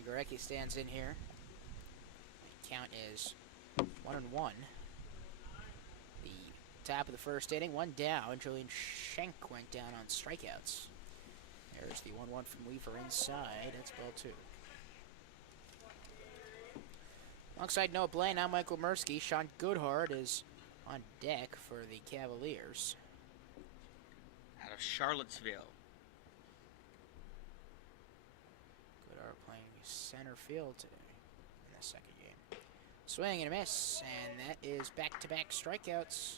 Charlie Gorecki stands in here. The count is 1-1. The top of the first inning, one down. Julian Schenk went down on strikeouts. There's the 1-1 from Weaver inside. That's ball two. Alongside Noah Blaine, I'm Michael Mirsky. Sean Goodhart is on deck for the Cavaliers. Out of Charlottesville. Goodhart playing center field today in the second game. Swing and a miss, and that is back-to-back strikeouts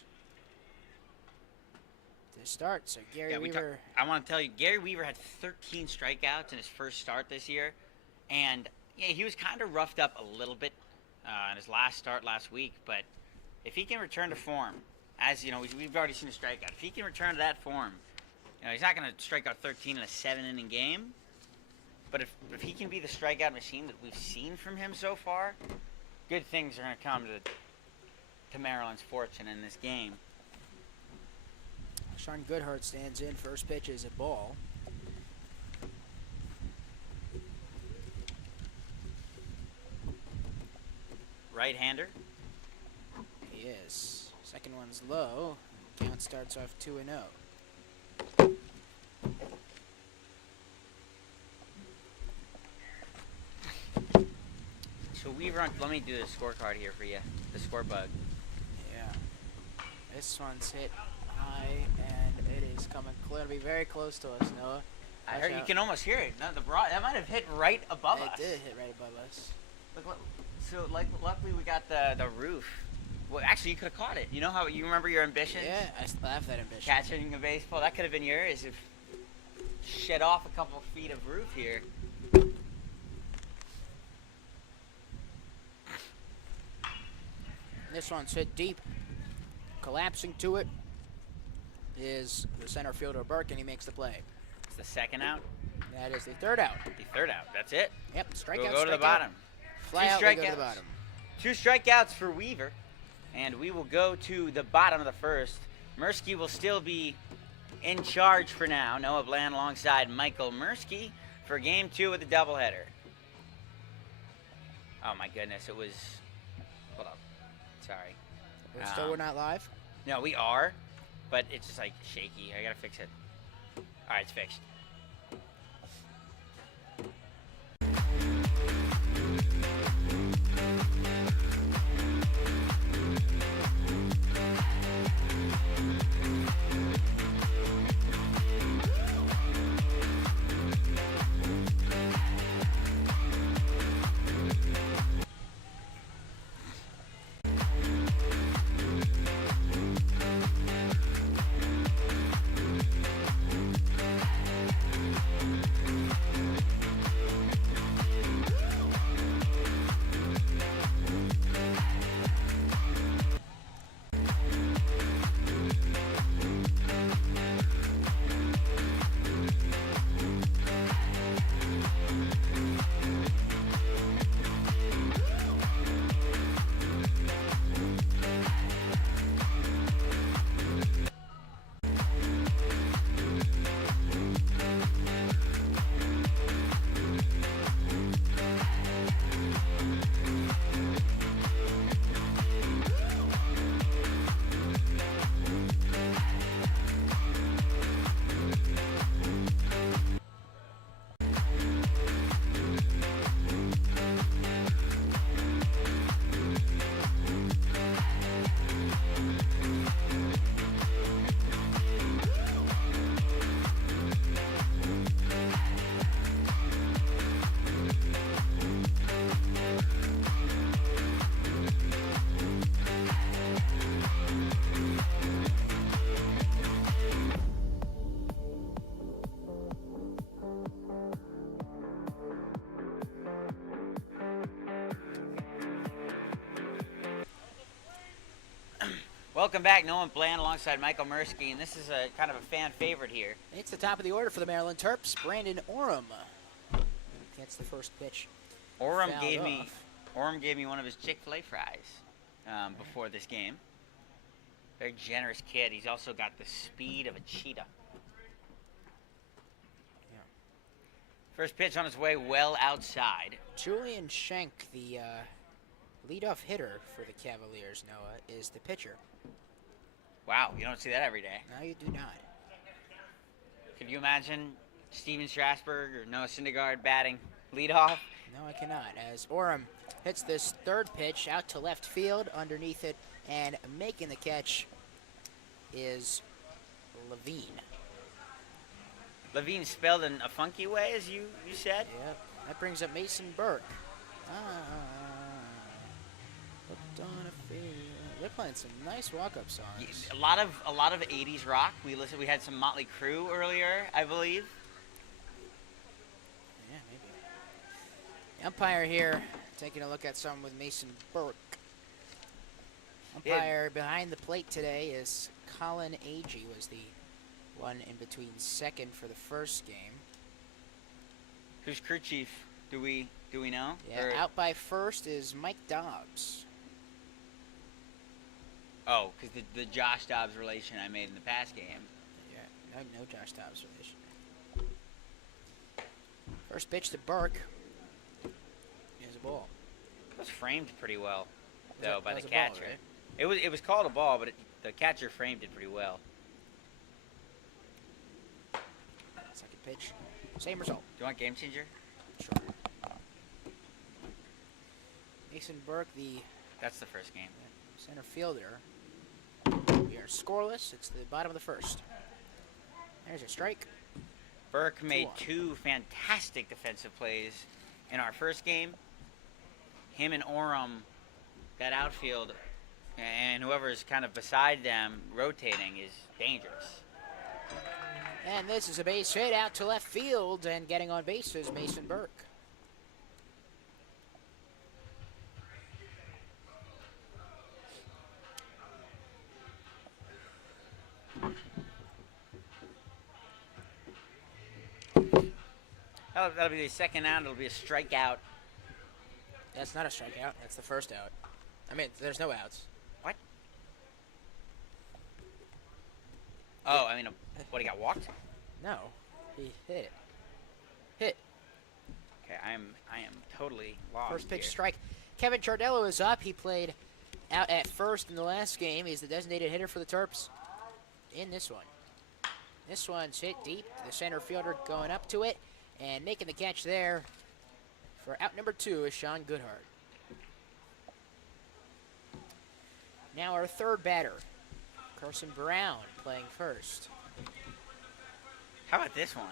to start. So Gary Weaver. I want to tell you, Gary Weaver had 13 strikeouts in his first start this year, and yeah, he was kind of roughed up a little bit in his last start last week. But if he can return to form, as you know, we've already seen a strikeout. If he can return to that form, you know, he's not going to strike out 13 in a 7-inning game. But if he can be the strikeout machine that we've seen from him so far, good things are going to come to Maryland's fortune in this game. Sean Goodhart stands in. First pitch is a ball. Right-hander. He is. Second one's low. Count starts off 2-0. So Weaver, let me do the scorecard here for you. The score bug. Yeah. This one's hit high, and it is coming clear to be very close to us, Noah. I heard you can almost hear it. No, that might have hit right above us. It did hit right above us. Look, so luckily we got the roof. Well, actually, you could have caught it. You know how you remember your ambitions? Yeah, I still have that ambition. Catching a baseball, that could have been yours if shed off a couple of feet of roof here. This one's hit deep. Collapsing to it is the center fielder Burke, and he makes the play. It's the second out. That is the third out. The third out. That's it. Yep, strikeout. We'll go to the bottom. Fly out, we'll go to the bottom. 2 strikeouts for Weaver, and we will go to the bottom of the first. Mirsky will still be in charge for now. Noah Bland alongside Michael Mirsky for game 2 with the doubleheader. Oh my goodness, it was. Hold up. Sorry. We're not live? No, we are, but it's just like shaky. I gotta fix it. All right, it's fixed. Welcome back, Noah Bland alongside Michael Mirsky, and this is a kind of a fan favorite here. It's the top of the order for the Maryland Terps. Brandon Orem gets the first pitch. Orem gave me one of his Chick-fil-A fries before this game. Very generous kid. He's also got the speed of a cheetah. Yeah. First pitch on its way well outside. Julian Schenk, the leadoff hitter for the Cavaliers, Noah, is the pitcher. Wow, you don't see that every day. No, you do not. Could you imagine Steven Strasburg or Noah Syndergaard batting leadoff? No, I cannot. As Orem hits this third pitch out to left field, underneath it, and making the catch is Levine. Levine spelled in a funky way, as you said. Yep. That brings up Mason Burke. Hooked on a field. They're playing some nice walk-up songs. A lot of 80s rock. We had some Motley Crue earlier, I believe. Yeah, maybe. The umpire here taking a look at something with Mason Burke. Umpire behind the plate today is Colin Agee, was the one in between second for the first game. Who's crew chief? Do we know? Yeah, out by first is Mike Dobbs. Oh, because the Josh Dobbs relation I made in the past game. Yeah, no Josh Dobbs relation. First pitch to Burke is a ball. It was framed pretty well, though, by the ball, catcher. right? It was called a ball, but the catcher framed it pretty well. Second pitch, same result. Do you want game changer? Sure. Mason Burke, That's the first game. center fielder. We are scoreless. It's the bottom of the first. There's a strike. Burke made 2-1. two fantastic defensive plays in our first game. Him and Orem, that outfield, and whoever's kind of beside them rotating is dangerous. And this is a base hit out to left field, and getting on base is Mason Burke. That'll be the second out. It'll be a strikeout. That's not a strikeout. That's the first out. I mean, there's no outs. What? Oh, I mean, what, he got walked? No, he hit it. Hit. Okay, I am totally lost. First pitch here. strike. Kevin Chardello is up. He played out at first in the last game. He's the designated hitter for the Terps in this one. This one's hit deep. The center fielder going up to it and making the catch there for out number 2 is Sean Goodhart. Now our third batter, Carson Brown, playing first. How about this one?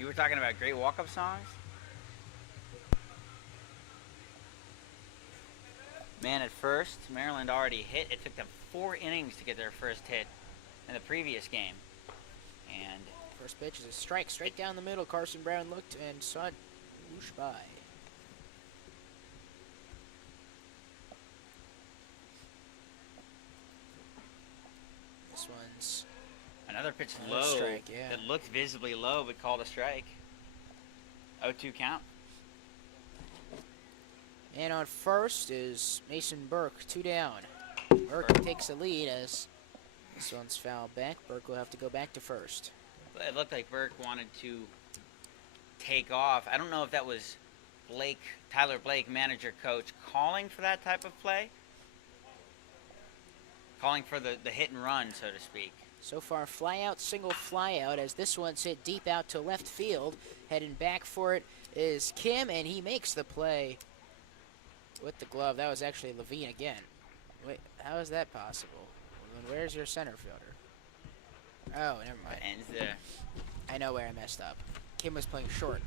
You were talking about great walk-up songs? Man at first, Maryland already hit. It took them 4 innings to get their first hit in the previous game. And First pitch is a strike straight down the middle. Carson Brown looked and saw it whoosh by. This one's another pitch another low strike, yeah. that looked visibly low but called a strike. 0-2 count. And on first is Mason Burke, 2 down. Burke takes the lead as this one's fouled back. Burke will have to go back to first. It looked like Burke wanted to take off. I don't know if that was Tyler Blake, manager coach, calling for that type of play. Calling for the hit and run, so to speak. So far, fly out, single fly out as this one's hit deep out to left field. Heading back for it is Kim, and he makes the play with the glove. That was actually Levine again. Wait, how is that possible? Well, then where's your center fielder? Oh, never mind. Ends there. I know where I messed up. Kim was playing short.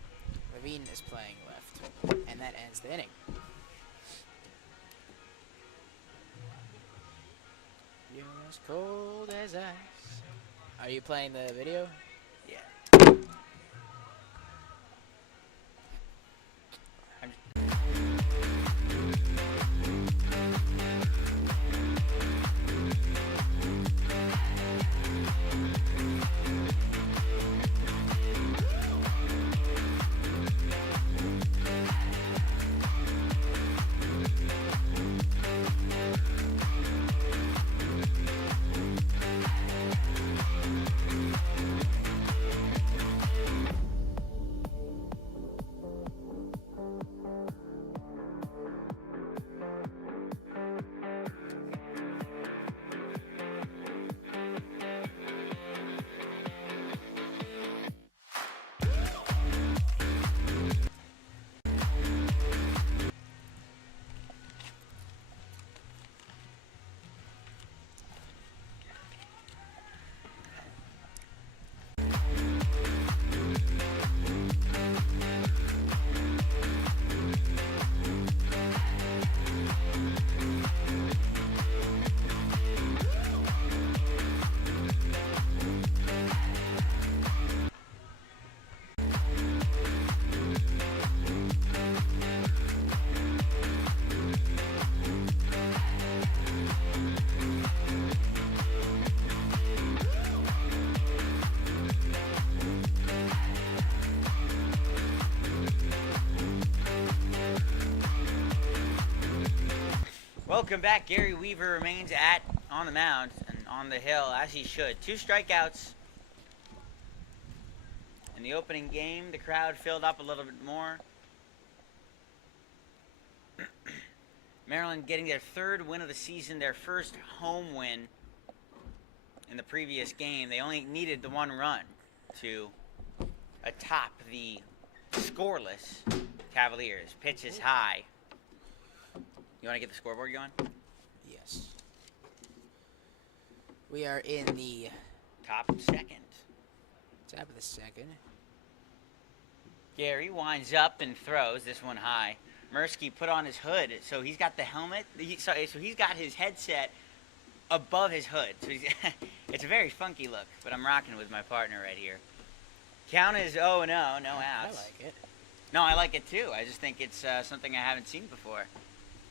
Levine is playing left. And that ends the inning. You're as cold as ice. Are you playing the video? Yeah. Welcome back. Gary Weaver remains on the mound and on the hill, as he should. 2 strikeouts. In the opening game, the crowd filled up a little bit more. Maryland getting their 3rd win of the season, their first home win in the previous game. They only needed the 1 run to atop the scoreless Cavaliers. Pitch is high. You want to get the scoreboard going? Yes. We are in the Top 2nd. top of the 2nd. Gary winds up and throws this one high. Mirsky put on his hood, so he's got the helmet. So he's got his headset above his hood. So it's a very funky look, but I'm rocking with my partner right here. Count is 0-0, no outs. I like it. No, I like it too. I just think it's something I haven't seen before.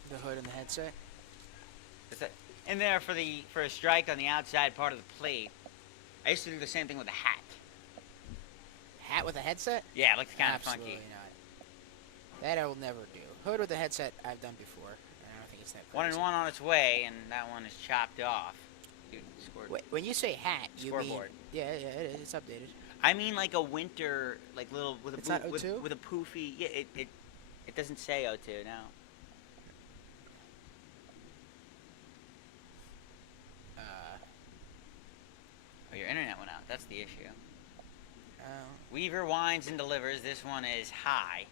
The hood and the headset. In there for a strike on the outside part of the plate. I used to do the same thing with a hat. Hat with a headset? Yeah, it looks kind of Absolutely funky. not. That I will never do. Hood with a headset I've done before, and I don't think it's that crazy. 1 and 1 on its way, and that one is chopped off. Dude, scored. Wait, when you say hat, you Scoreboard. mean... Yeah, it is. It's updated. I mean like a winter, like little with a It's not with O2? a poofy. Yeah, it doesn't say O2. No. Oh, your internet went out. That's the issue. Weaver winds and delivers. This one is high.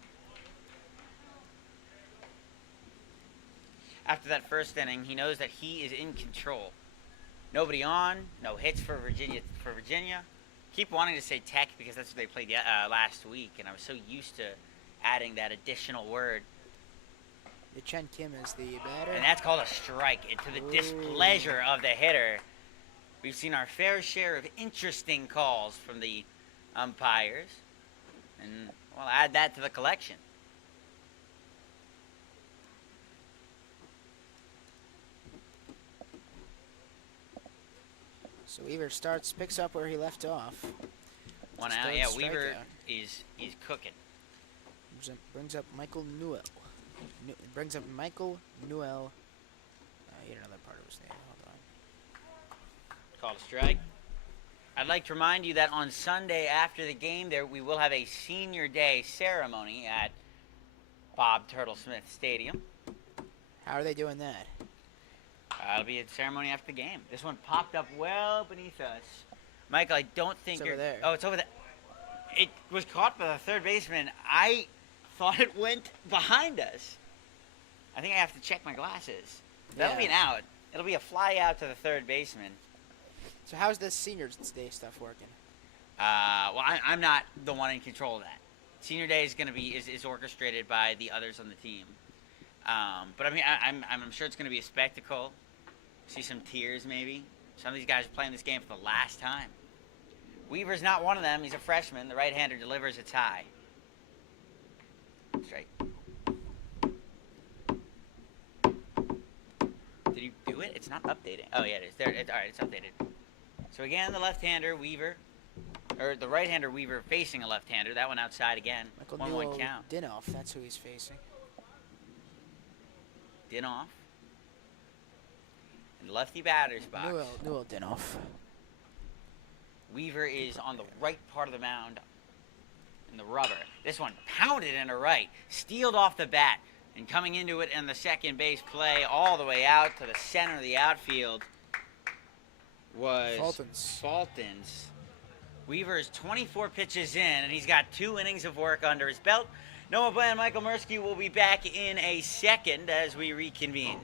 After that first inning, he knows that he is in control. Nobody on, no hits for Virginia. Keep wanting to say Tech because that's what they played last week, and I was so used to adding that additional word. The Chen Kim is the batter. And that's called a strike. And to the displeasure of the hitter, we've seen our fair share of interesting calls from the umpires. And we'll add that to the collection. So Weaver picks up where he left off. One It's out. third Yeah, Weaver strikeout. is cooking. Brings up Michael Newell. Brings up Michael Newell. You don't know that part of his name. Hold on. Called a strike. I'd like to remind you that on Sunday after the game, we will have a Senior Day ceremony at Bob Turtle Smith Stadium. How are they doing that? It'll be a ceremony after the game. This one popped up well beneath us. Michael, I don't think It's you're... over there. Oh, it's over there. It was caught by the third baseman. I thought it went behind us. I think I have to check my glasses. That'll be an out. It'll be a fly out to the third baseman. So how's this Seniors Day stuff working? Well, I'm not the one in control of that. Senior Day is going to be is orchestrated by the others on the team. But I mean, I'm sure it's going to be a spectacle. See some tears, maybe. Some of these guys are playing this game for the last time. Weaver's not one of them. He's a freshman. The right-hander delivers. It's high. Straight. Did he do it? It's not updating. Oh, yeah, it is. There. All right, it's updated. So again, the left-hander Weaver, or the right-hander Weaver facing a left-hander. That one outside again. Michael 1-1 Newell count. Dinoff, that's who he's facing. Dinoff. In the lefty batter's box. Newell Dinoff. Weaver is on the right part of the mound in the rubber. This one pounded into right, stealed off the bat, and coming into it in the second base play all the way out to the center of the outfield was Fulton's. Weaver is 24 pitches in, and he's got 2 innings of work under his belt. Noah Bland and Michael Mirsky will be back in a second as we reconvene.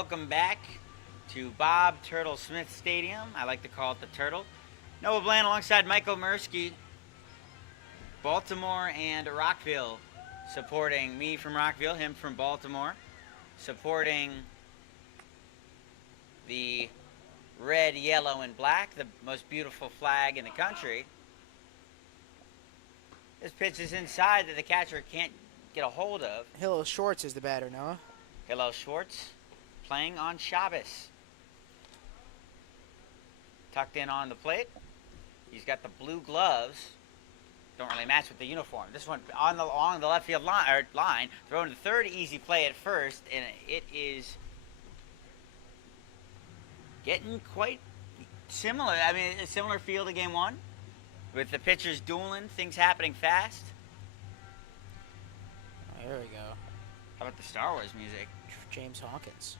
welcome back to Bob Turtle Smith Stadium. I like to call it the Turtle. Noah Bland alongside Michael Mursky. Baltimore and Rockville supporting me from Rockville, him from Baltimore. Supporting the red, yellow, and black, the most beautiful flag in the country. This pitch is inside that the catcher can't get a hold of. Hilo Schwartz is the batter, Noah. Hilo Schwartz playing on Shabbos. Tucked in on the plate. He's got the blue gloves. Don't really match with the uniform. This one along the left field line, throwing to third, easy play at first, and it is getting quite similar. I mean, a similar feel to game one, with the pitchers dueling, things happening fast. Oh, here we go. How about the Star Wars music? James Hawkins.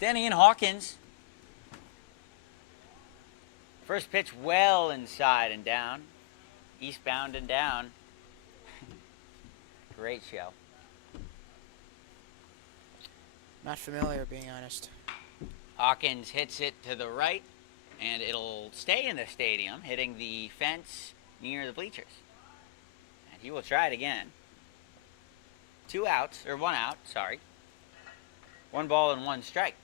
Denny and Hawkins. First pitch well inside and down. Eastbound and down. Great show. Not familiar, being honest. Hawkins hits it to the right, and it'll stay in the stadium, hitting the fence near the bleachers. And he will try it again. 2 outs, or 1 out, sorry. 1 ball and 1 strike.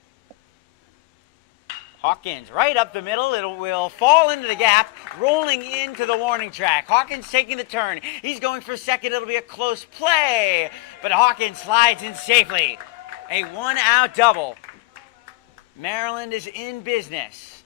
Hawkins right up the middle. It will fall into the gap, rolling into the warning track. Hawkins taking the turn. He's going for second. It'll be a close play, but Hawkins slides in safely. A 1-out double. Maryland is in business.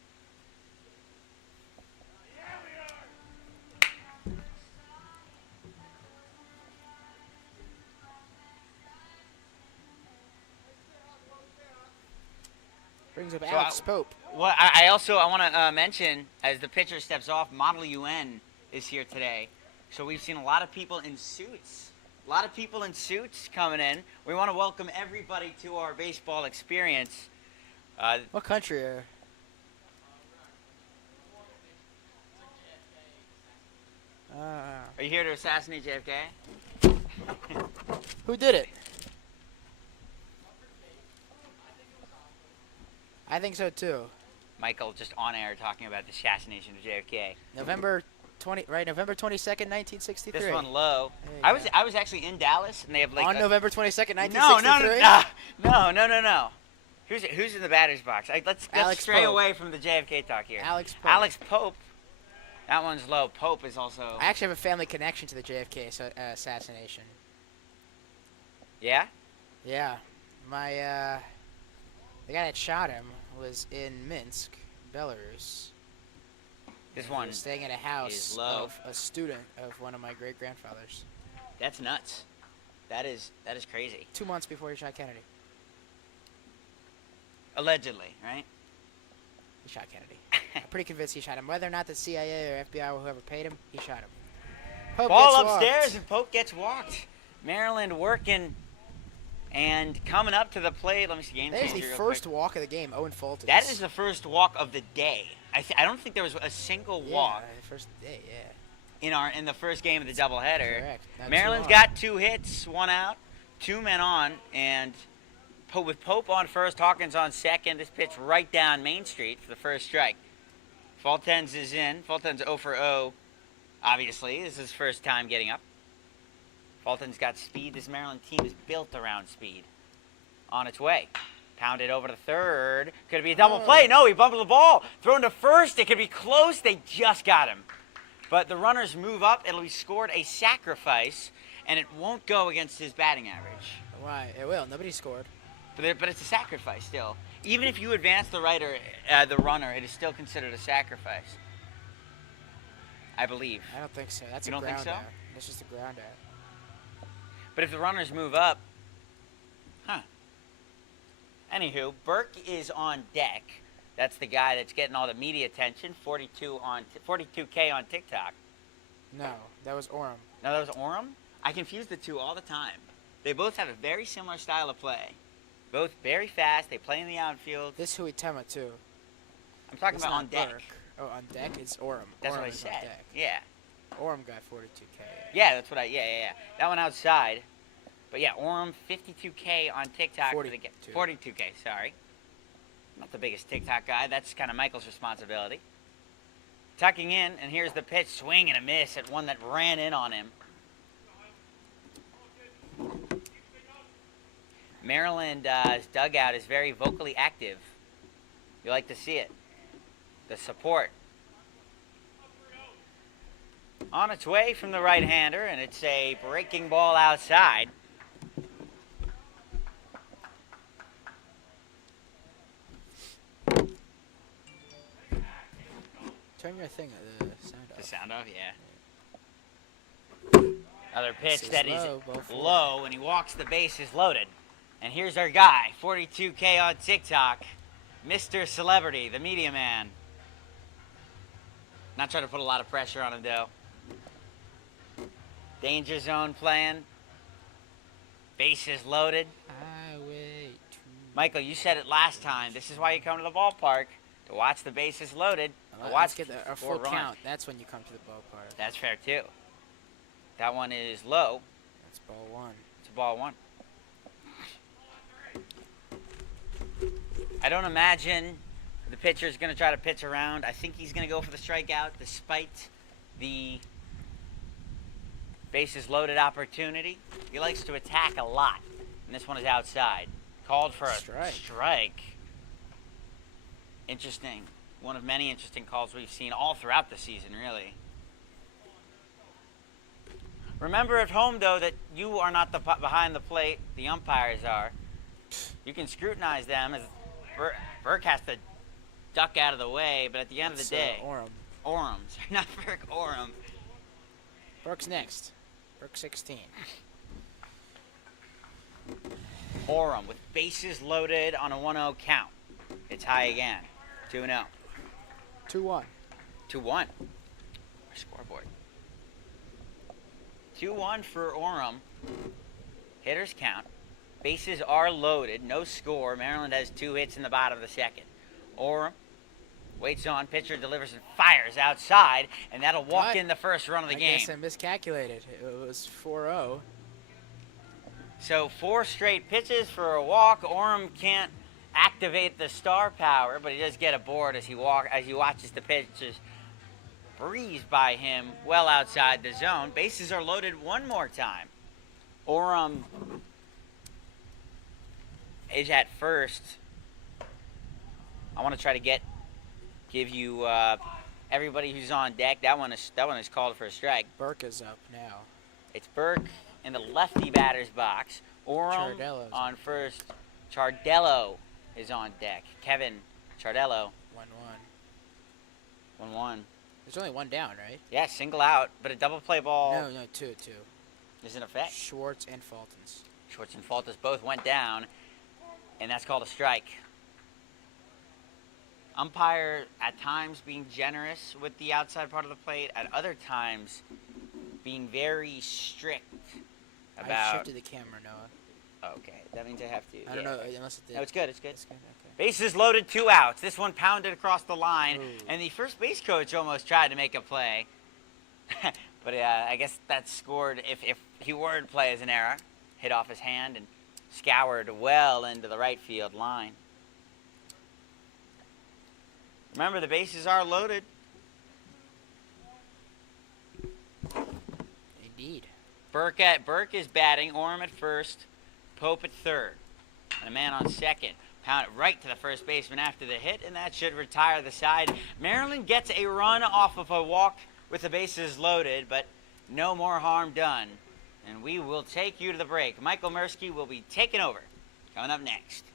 Brings up Alex Pope. Well, I want to mention, as the pitcher steps off, Model UN is here today. So we've seen a lot of people in suits. A lot of people in suits coming in. We want to welcome everybody to our baseball experience. What country are? Are you here to assassinate JFK? Who did it? I think so too. Michael just on air talking about the assassination of JFK. November 22nd, 1963. This one low. I was actually in Dallas, and they have like on November 22nd, 1963. No. Who's in the batter's box? Let's stray away from the JFK talk here. Alex Pope. That one's low. Pope is also. I actually have a family connection to the JFK assassination. Yeah. Yeah, my the guy that shot him was in Minsk, Belarus. This one was staying at a house of a student of one of my great-grandfathers. That's nuts. That is crazy. 2 months before he shot Kennedy. Allegedly, right? He shot Kennedy. I'm pretty convinced he shot him. Whether or not the CIA or FBI or whoever paid him, he shot him. Pope Ball upstairs and Pope gets walked. Maryland working and coming up to the plate. Let me see. That is the first walk of the game. Owen Fulton. That is the first walk of the day. I don't think there was a single walk. First day, yeah. In the first game of the doubleheader. Correct. Maryland's got 2 hits, 1 out, 2 men on, and with Pope on first, Hawkins on second. This pitch right down Main Street for the first strike. Fultons is in. Fulton's 0 for 0. Obviously, this is his first time getting up. Fulton's got speed. This Maryland team is built around speed. On its way. Pounded over to third. Could it be a double play? No, he bumped the ball. Thrown to first. It could be close. They just got him. But the runners move up. It'll be scored a sacrifice, and it won't go against his batting average. Why? It will. Nobody scored. But it's a sacrifice still. Even if you advance the the runner, it is still considered a sacrifice. I believe. I don't think so. That's you a don't think so? out. That's just a ground out. But if the runners move up, Anywho, Burke is on deck. That's the guy that's getting all the media attention. 42K on TikTok. No, that was Orem. No, that was Orem? I confuse the two all the time. They both have a very similar style of play. Both very fast. They play in the outfield. This is Huitema, too. I'm talking about on deck. Burke. Oh, on deck? It's Orem. That's Orem what I is said. on deck. Yeah. Orem got 42K. Yeah, that's what yeah. That one outside. But yeah, Orem 52K on TikTok. 42. 42K, sorry. Not the biggest TikTok guy. That's kind of Michael's responsibility. Tucking in, and here's the pitch, swing and a miss at one that ran in on him. Maryland's dugout is very vocally active. You like to see it. The support. On its way from the right-hander, and it's a breaking ball outside. Turn your thing, the sound off. The sound off, yeah. Another pitch that is low, and he walks the bases loaded. And here's our guy, 42K on TikTok, Mr. Celebrity, the media man. Not trying to put a lot of pressure on him, though. Danger zone playing. Bases loaded. Michael, you said it last time. This is why you come to the ballpark, to watch the bases loaded. Let's get a full count. That's when you come to the ballpark. That's fair, too. That one is low. That's ball one. It's a ball one. I don't imagine the pitcher is going to try to pitch around. I think he's going to go for the strikeout despite the bases loaded opportunity. He likes to attack a lot, and this one is outside. Called for a strike. Interesting. One of many interesting calls we've seen all throughout the season, really. Remember at home, though, that you are not the behind the plate. The umpires are. You can scrutinize them as Burke has to duck out of the way, but at the end of the day... Orem. Orem. Sorry, not Burke, Orem. Burke's next. Burke 16. Orem with bases loaded on a 1-0 count. It's high again. 2-0. 2-1. 2-1. Our scoreboard. 2-1 for Orem. Hitters count. Bases are loaded. No score. Maryland has 2 hits in the bottom of the second. Orem waits on. Pitcher delivers and fires outside, and that'll walk in the first run of the game. I guess I miscalculated. It was 4-0. So 4 straight pitches for a walk. Orem can't activate the star power, but he does get aboard as he watches the pitches breeze by him well outside the zone. Bases are loaded one more time. Orem is at first. I want to try to give you everybody who's on deck. That one is called for a strike. Burke is up now. It's Burke in the lefty batter's box. Orem on first. Chardello is on deck. Kevin Chardello. 1-1. 1-1. There's only one down, right? Yeah, single out, but a double play ball. No, 2-2. Is in effect. Schwartz and Fultons. Schwartz and Fultons both went down, and that's called a strike. Umpire at times being generous with the outside part of the plate, at other times being very strict about... I shifted the camera, Noah. Okay, that means I have to... I don't know, unless it did. No, it's good, it's good. It's good, okay. Bases loaded, 2 outs. This one pounded across the line, Ooh. and the first base coach almost tried to make a play. But I guess that's scored if he were to play as an error. Hit off his hand and scoured well into the right field line. Remember, the bases are loaded. Indeed. Burke is batting. Orem at first. Pope at third. And a man on second. Pound it right to the first baseman after the hit, and that should retire the side. Maryland gets a run off of a walk with the bases loaded, but no more harm done. And we will take you to the break. Michael Mirsky will be taking over. Coming up next.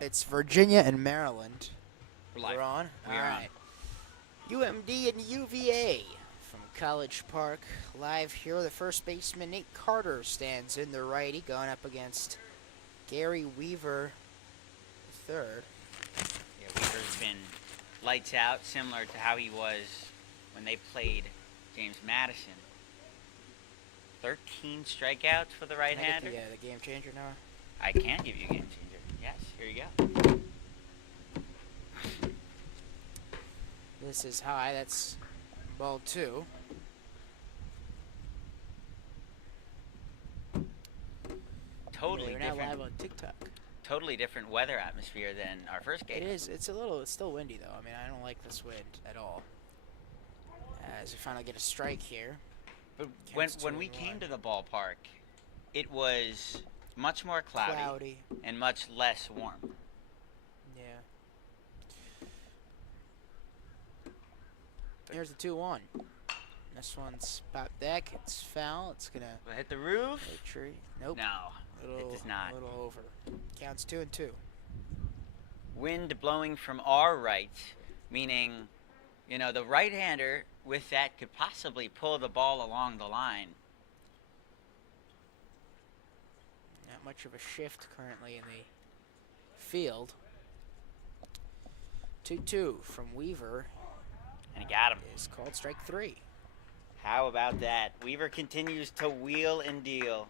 It's Virginia and Maryland. We're live. We're on? We are All on. right. UMD and UVA from College Park. Live here, the first baseman, Nate Carter, stands in the righty, going up against Gary Weaver, third. Yeah, Weaver's been lights out, similar to how he was when they played James Madison. 13 strikeouts for the Can I get right-hander. the game changer now? I can give you a game changer. Yes, here you go. This is high. That's ball 2. Totally We're now different. live on TikTok. Totally different weather atmosphere than our first game. It is. It's still windy though. I mean, I don't like this wind at all. As we finally get a strike here. But Counts when 2 we and came 1. to the ballpark, it was much more cloudy and much less warm. Yeah. Here's the 2-1. This one's pop deck. It's foul. It's gonna Will it hit the roof? hit tree. Nope. No, it does not. A little over. Counts 2-2. Wind blowing from our right, meaning, you know, the right-hander with that could possibly pull the ball along the line. Not much of a shift currently in the field. 2-2 from Weaver And he got him. is called strike 3. How about that? Weaver continues to wheel and deal.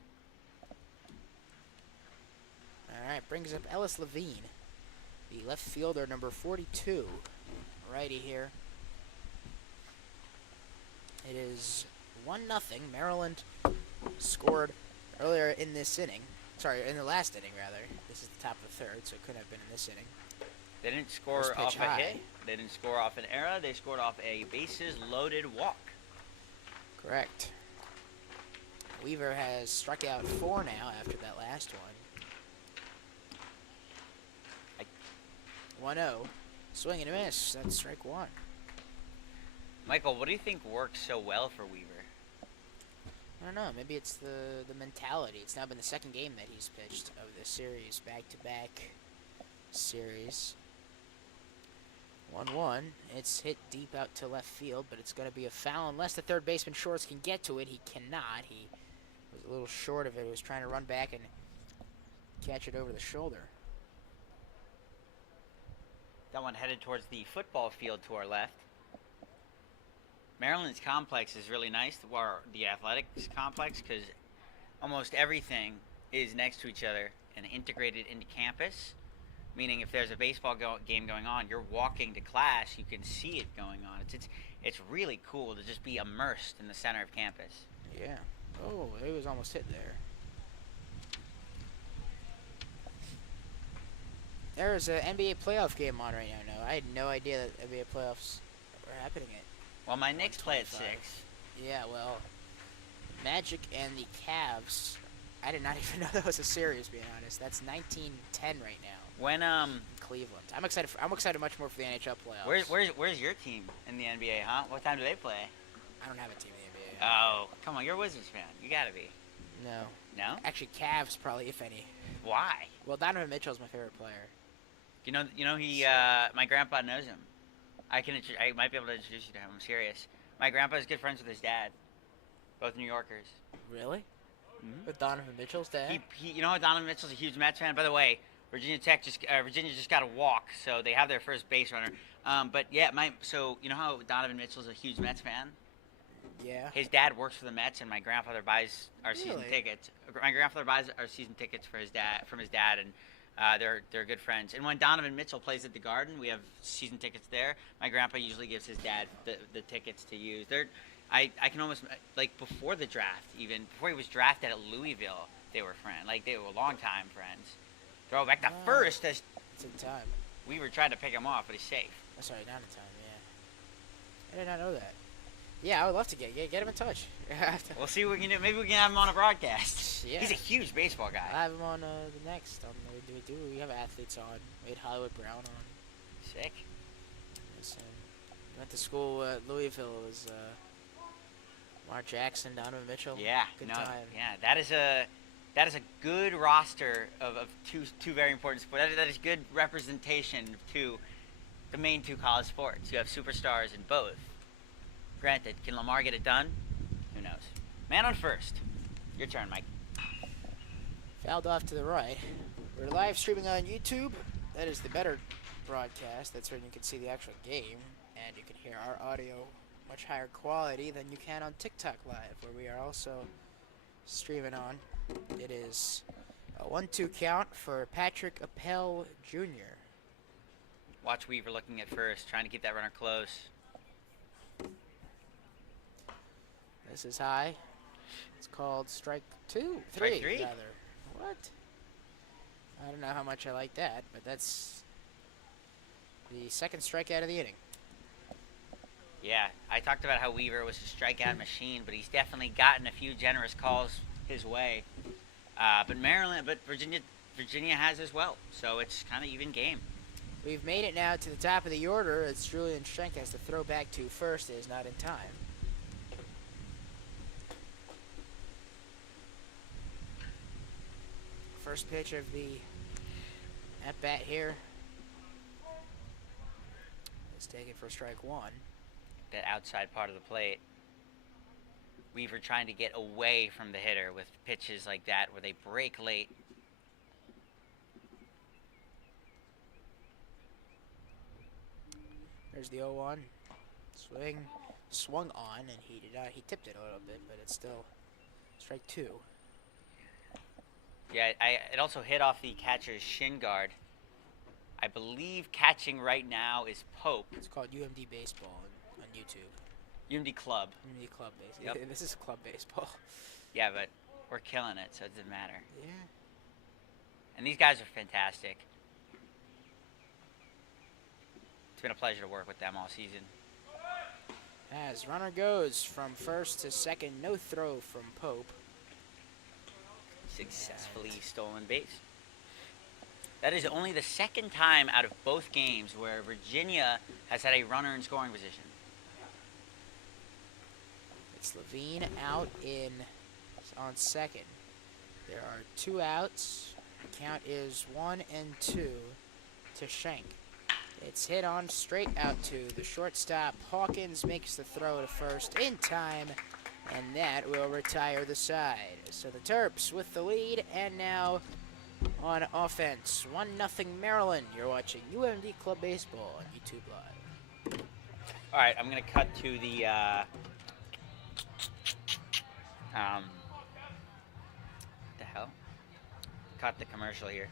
All right, brings up Ellis Levine, the left fielder, number 42, righty here. It is 1-0. Maryland scored earlier in this inning. Sorry, in the last inning, rather. This is the top of the third, so it couldn't have been in this inning. They didn't score First pitch off a high. hit. They didn't score off an error. They scored off a bases-loaded walk. Correct. Weaver has struck out 4 now after that last one. 1-0. Swing and a miss. That's strike 1. Michael, what do you think works so well for Weaver? I don't know. Maybe it's the mentality. It's now been the second game that he's pitched of the series, back-to-back series. 1-1. It's hit deep out to left field, but it's going to be a foul unless the third baseman Shorts can get to it. He cannot. He was a little short of it. He was trying to run back and catch it over the shoulder. That one headed towards the football field to our left. Maryland's complex is really nice, or the athletics complex, because almost everything is next to each other and integrated into campus. Meaning, if there's a baseball game going on, you're walking to class, you can see it going on. It's really cool to just be immersed in the center of campus. Yeah. Oh, it was almost hit there. There's an NBA playoff game on right now. No, I had no idea that NBA playoffs were happening at. Well, my Knicks play at 6. Yeah, well, Magic and the Cavs. I did not even know that was a series. Being honest, that's 19-10 right now. When in Cleveland. I'm excited much more for the NHL playoffs. Where's your team in the NBA, huh? What time do they play? I don't have a team in the NBA. Oh, come on, you're a Wizards fan. You gotta be. No. No? Actually, Cavs probably, if any. Why? Well, Donovan Mitchell's my favorite player. You know he. My grandpa knows him. I might be able to introduce you to him. I'm serious. My grandpa's good friends with his dad. Both New Yorkers. Really? Mm-hmm. With Donovan Mitchell's dad? You know, Donovan Mitchell's a huge Mets fan. By the way, Virginia just got a walk, so they have their first base runner. But yeah, so you know how Donovan Mitchell's a huge Mets fan? Yeah. His dad works for the Mets, and my grandfather buys our season Really? tickets. My grandfather buys our season tickets for his dad and they're good friends. And when Donovan Mitchell plays at the Garden, we have season tickets there. My grandpa usually gives his dad the tickets to use. I can almost, like, before the draft, even before he was drafted at Louisville, they were friends. Like, they were longtime friends. Throw back to first as It's in time. we were trying to pick him off, but he's safe. Oh, sorry, not in time, yeah. I did not know that. Yeah, I would love to get him in touch. We'll see what we can do. Maybe we can have him on a broadcast. Yeah. He's a huge baseball guy. I have him on the next. We have athletes on. We had Hollywood Brown on. Sick. Yes, went to school at Louisville. It was Mark Jackson, Donovan Mitchell. Yeah. Good no, time. Yeah, that is a good roster of two very important sports. That is good representation to the main two college sports. You have superstars in both. Granted, can Lamar get it done? Who knows? Man on first. Your turn, Mike. Fouled off to the right. We're live streaming on YouTube. That is the better broadcast. That's when you can see the actual game, and you can hear our audio much higher quality than you can on TikTok Live, where we are also streaming on. It is a 1-2 count for Patrick Appel Jr. Watch Weaver looking at first, trying to keep that runner close. This is high. It's called strike three, rather. What? I don't know how much I like that, but that's the second strikeout of the inning. Yeah, I talked about how Weaver was a strikeout machine, but he's definitely gotten a few generous calls his way. But Virginia has as well, so it's kind of even game. We've made it now to the top of the order. It's Julian Schenk has to throw back to first. It is not in time. First pitch of the at-bat here is taken for strike one. That outside part of the plate. Weaver trying to get away from the hitter with pitches like that where they break late. There's the 0-1. Swing. Swung on, and he tipped it a little bit, but it's still strike two. Yeah, it also hit off the catcher's shin guard. I believe catching right now is Pope. It's called UMD Baseball on YouTube. UMD Club. UMD Club Baseball. Yep. This is club baseball. Yeah, but we're killing it, so it doesn't matter. Yeah. And these guys are fantastic. It's been a pleasure to work with them all season. As runner goes from first to second, no throw from Pope. Successfully stolen base. That is only the second time out of both games where Virginia has had a runner in scoring position. It's Levine out on second. There are 2 outs. The count is 1-2 to Schenk. It's hit on straight out to the shortstop. Hawkins makes the throw to first in time, and that will retire the side. So the Terps with the lead, and now on offense, 1-0 Maryland. You're watching UMD Club Baseball on YouTube Live. All right, I'm going to cut to the what the hell? Cut the commercial here.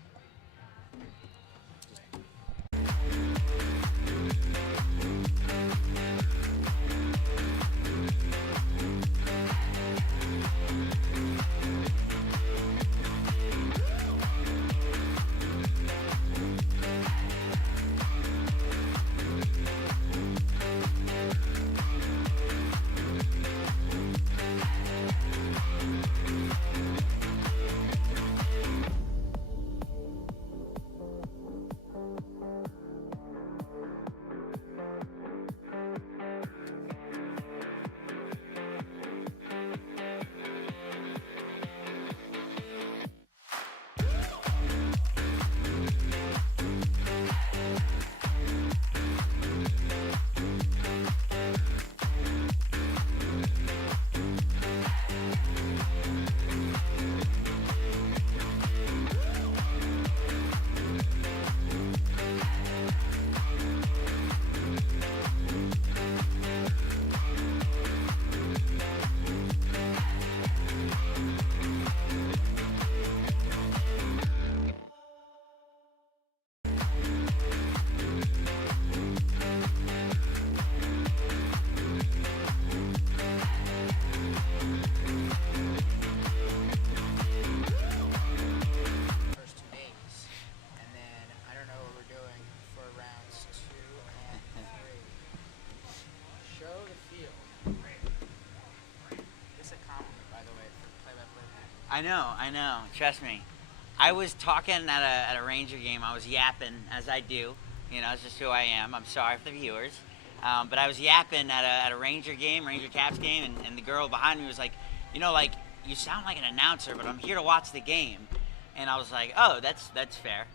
I know. Trust me. I was talking at a Ranger game. I was yapping, as I do. You know, it's just who I am. I'm sorry for the viewers. But I was yapping at a Ranger game, Ranger Caps game, and the girl behind me was like, you know, like, you sound like an announcer, but I'm here to watch the game. And I was like, oh, that's fair.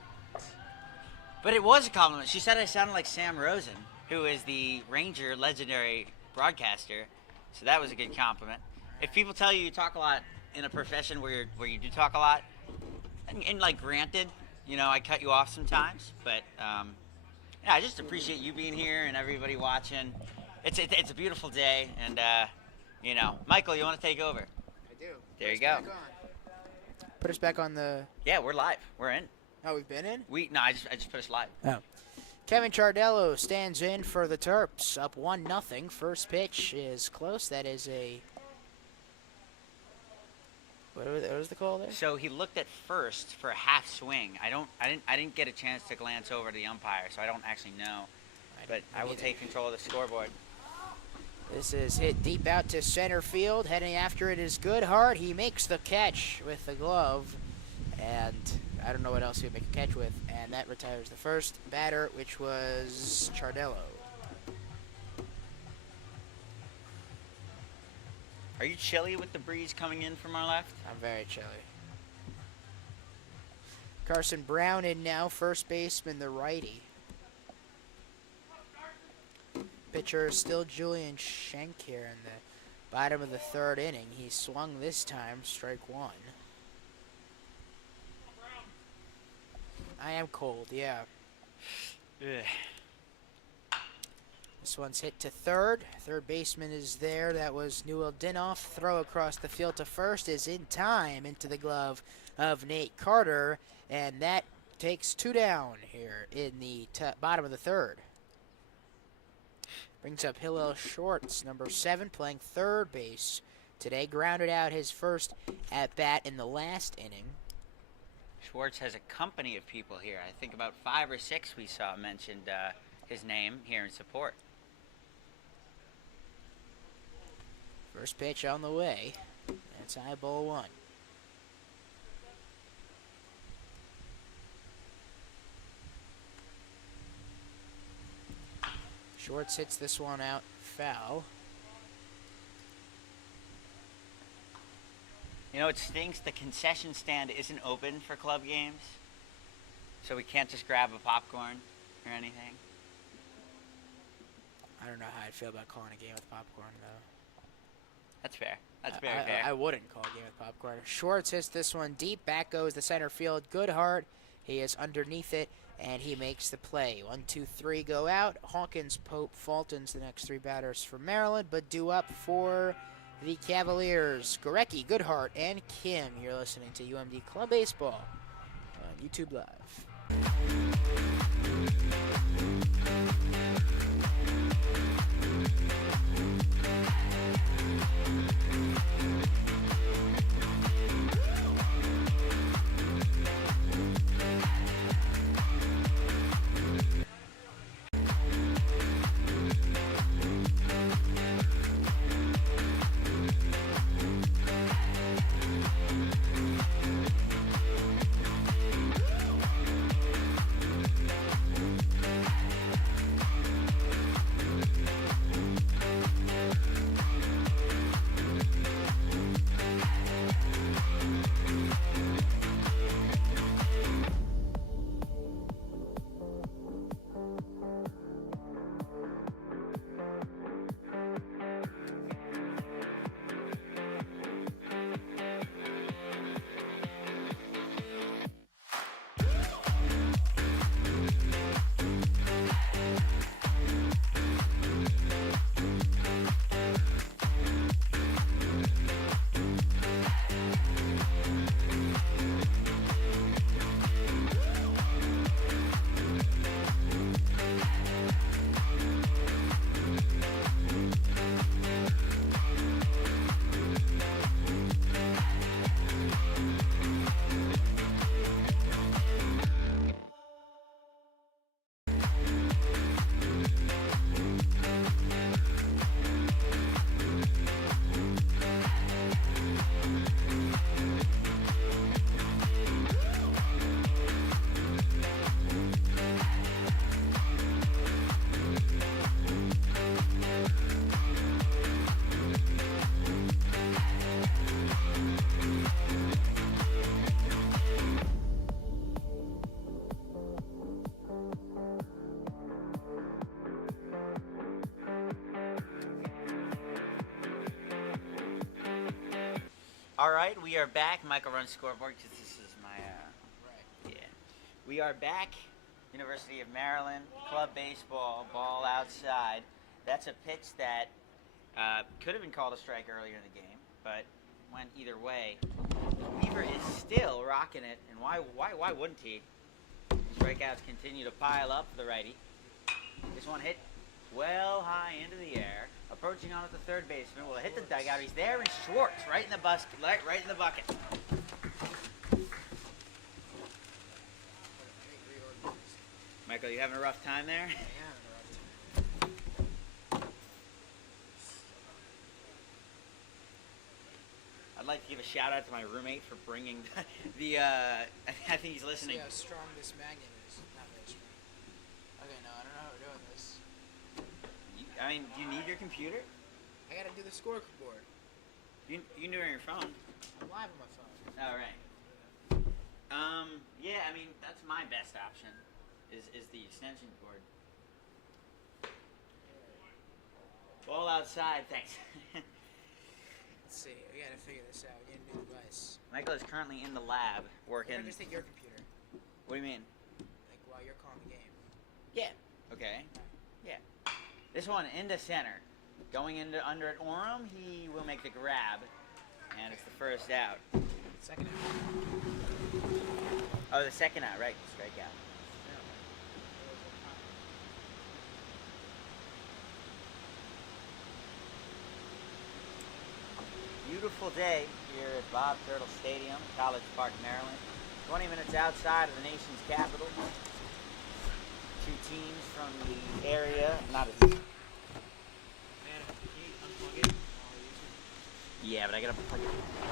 But it was a compliment. She said I sounded like Sam Rosen, who is the Ranger legendary broadcaster. So that was a good compliment. If people tell you talk a lot in a profession where you do talk a lot, and like granted, you know, I cut you off sometimes, but yeah, I just appreciate you being here and everybody watching. It's a beautiful day, and you know, Michael, you want to take over? I do. There you go. Put us back on the. Yeah, we're live. We're in. Oh, we've been in? I just put us live. Oh. Kevin Chardello stands in for the Terps, up 1-0. First pitch is close. That is a. What was the call there? So he looked at first for a half swing. I didn't get a chance to glance over to the umpire, so I don't actually know. But I will take control of the scoreboard. This is hit deep out to center field. Heading after it is Goodhart. He makes the catch with the glove. And I don't know what else he would make a catch with. And that retires the first batter, which was Chardello. Are you chilly with the breeze coming in from our left? I'm very chilly. Carson Brown in now, first baseman, the righty. Pitcher is still Julian Schenk here in the bottom of the third inning. He swung this time, strike one. I am cold, yeah. Ugh. This one's hit to third. Third baseman is there. That was Newell Dinoff. Throw across the field to first is in time into the glove of Nate Carter. And that takes two down here in the bottom of the third. Brings up Hillel Schwartz, number 7, playing third base today. Grounded out his first at-bat in the last inning. Schwartz has a company of people here. I think about 5 or 6 we saw mentioned his name here in support. First pitch on the way. That's high ball 1. Schwartz hits this one out foul. You know, it stinks the concession stand isn't open for club games, so we can't just grab a popcorn or anything. I don't know how I'd feel about calling a game with popcorn, though. That's fair. That's very fair. I wouldn't call a game with popcorn. Schwartz hits this one deep. Back goes the center field. Goodhart. He is underneath it, and he makes the play. 1, 2, 3 go out. Hawkins, Pope, Fulton's the next 3 batters for Maryland, but due up for the Cavaliers. Gorecki, Goodhart, and Kim. You're listening to UMD Club Baseball on YouTube Live. All right, we are back. Michael runs scoreboard because this is my. Right. Yeah. We are back. University of Maryland, club baseball, ball outside. That's a pitch that could have been called a strike earlier in the game, but went either way. Weaver is still rocking it, and why wouldn't he? Strikeouts continue to pile up for the righty. This one hit well high into the air. Approaching on at the third baseman. Will hit the dugout. He's there, and Schwartz right in the right in the bucket. Michael, you having a rough time there? I'd like to give a shout out to my roommate for bringing the I think he's listening. See how strong this magnet is. Not very strong. Okay, no, I don't know how we're doing this. I mean, do you need your computer? I gotta do the scoreboard. You can do it on your phone. I'm live on my phone. All right. Yeah, I mean that's my best option. Is the extension cord. Ball outside, thanks. Let's see. We gotta figure this out. We need a new device. Michael is currently in the lab working. I'm gonna just take your computer. What do you mean? Like while you're calling the game. Yeah. Okay. Yeah. This one into center. Going into under at Orem, he will make the grab. And it's the first out. Second out. Oh, the second out, right. Strikeout. Beautiful day here at Bob Turtle Stadium, College Park, Maryland. 20 minutes outside of the nation's capital. Two teams from the area, not as. Man, can you unplug it? Yeah, but I gotta plug it.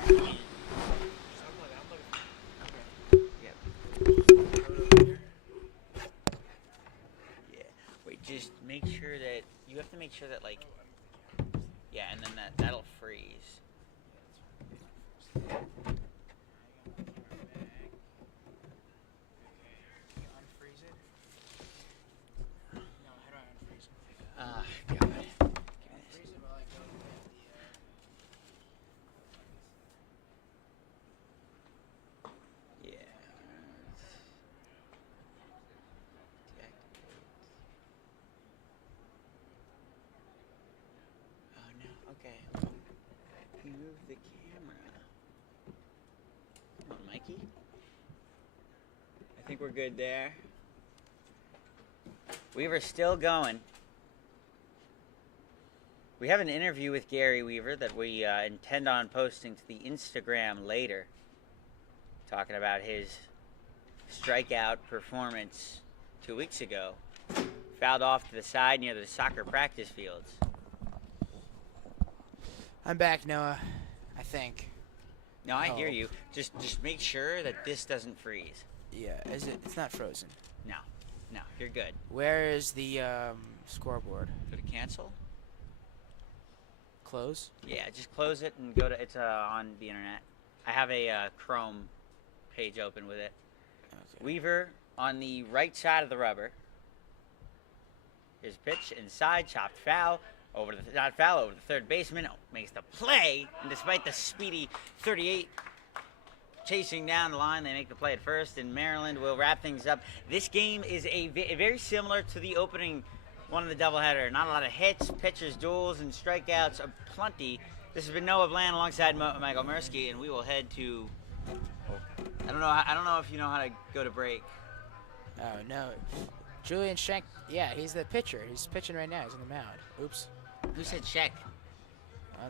Just unplug it. Okay. Yeah. Yeah. Wait, just make sure that you have to make sure that like. Yeah, and then that'll freeze. God. Yeah. Oh no, okay. He moved the camera. Come on, Mikey. I think we're good there. Weaver's still going. We have an interview with Gary Weaver that we intend on posting to the Instagram later, talking about his strikeout performance 2 weeks ago. Fouled off to the side near the soccer practice fields. I'm back, Noah. I think. No, I hear you. Just make sure that this doesn't freeze. Yeah, is it? It's not frozen. No, you're good. Where is the scoreboard? Go to cancel. Close. Yeah, just close it and go to. It's on the internet. I have a Chrome page open with it. Okay. Weaver on the right side of the rubber. His pitch inside, chopped foul. Over the third baseman, makes the play, and despite the speedy 38 chasing down the line, they make the play at first, and Maryland will wrap things up. This game is very similar to the opening one of the doubleheader. Not a lot of hits, pitchers, duels, and strikeouts aplenty. This has been Noah Bland alongside Michael Mirsky, and we will head to. I don't know if you know how to go to break. Oh no, Julian Schenk. Yeah, he's the pitcher. He's pitching right now. He's on the mound. Oops. Who said check?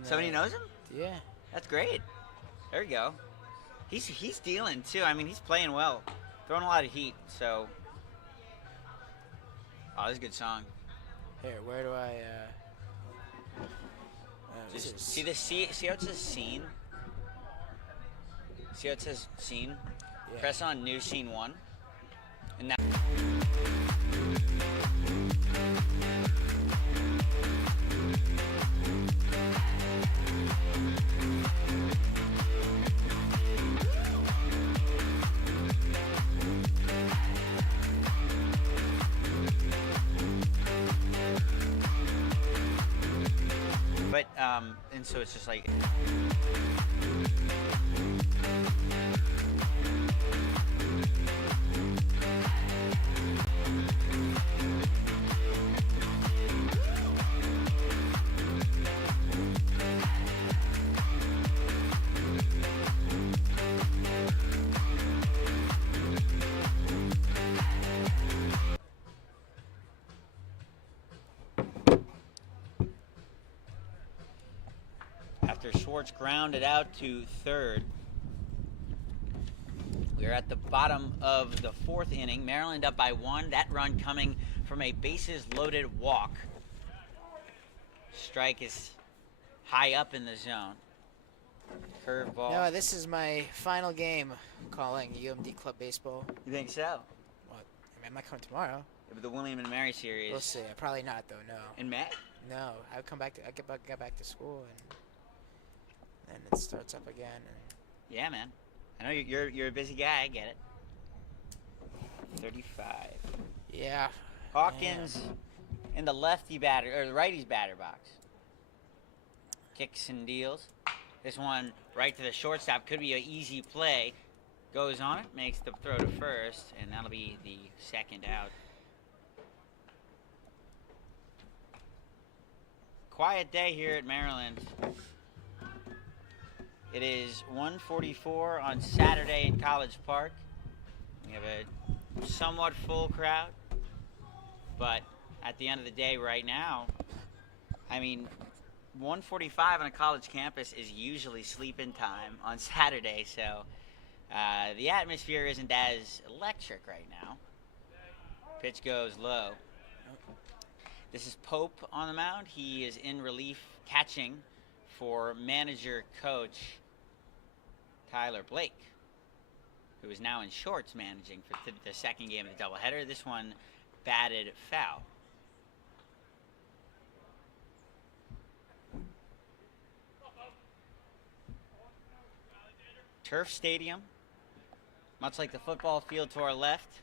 Somebody knows him? Yeah. That's great. There you go. He's dealing too. I mean, he's playing well, throwing a lot of heat. So, oh, this is a good song. Here, where do I? Just see this. See how it says scene. See how it says scene. Yeah. Press on new scene 1, and now. But and so it's just like. After Schwartz grounded out to third, we're at the bottom of the fourth inning. Maryland up by 1. That run coming from a bases-loaded walk. Strike is high up in the zone. Curveball. No, this is my final game calling UMD Club Baseball. You think so? What? I might come tomorrow. The William and Mary series. We'll see. Probably not, though. No. In May? No. I come back. I get back to school, and then it starts up again. And yeah, man. I know you're a busy guy. I get it. 35. yeah. Hawkins in the lefty batter or the righty's batter box. Kicks and deals. This one right to the shortstop could be an easy play. Goes on it, makes the throw to first, and that'll be the second out. Quiet day here at Maryland. It is 1:44 on Saturday in College Park. We have a somewhat full crowd, but at the end of the day right now, I mean, 1:45 on a college campus is usually sleep-in time on Saturday, so the atmosphere isn't as electric right now. Pitch goes low. This is Pope on the mound. He is in relief catching for manager-coach Tyler Blake, who is now in shorts managing for the second game of the doubleheader. This one batted foul. Turf Stadium, much like the football field to our left.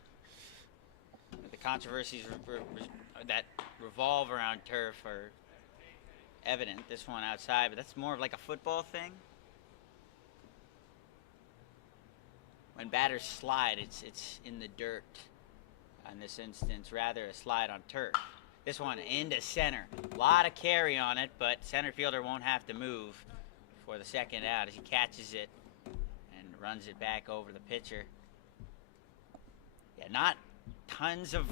The controversies that revolve around turf are evident. This one outside, but that's more of like a football thing. When batters slide, it's in the dirt. In this instance, rather a slide on turf. This one into center. A lot of carry on it, but center fielder won't have to move for the second out as he catches it and runs it back over the pitcher. Yeah, not tons of,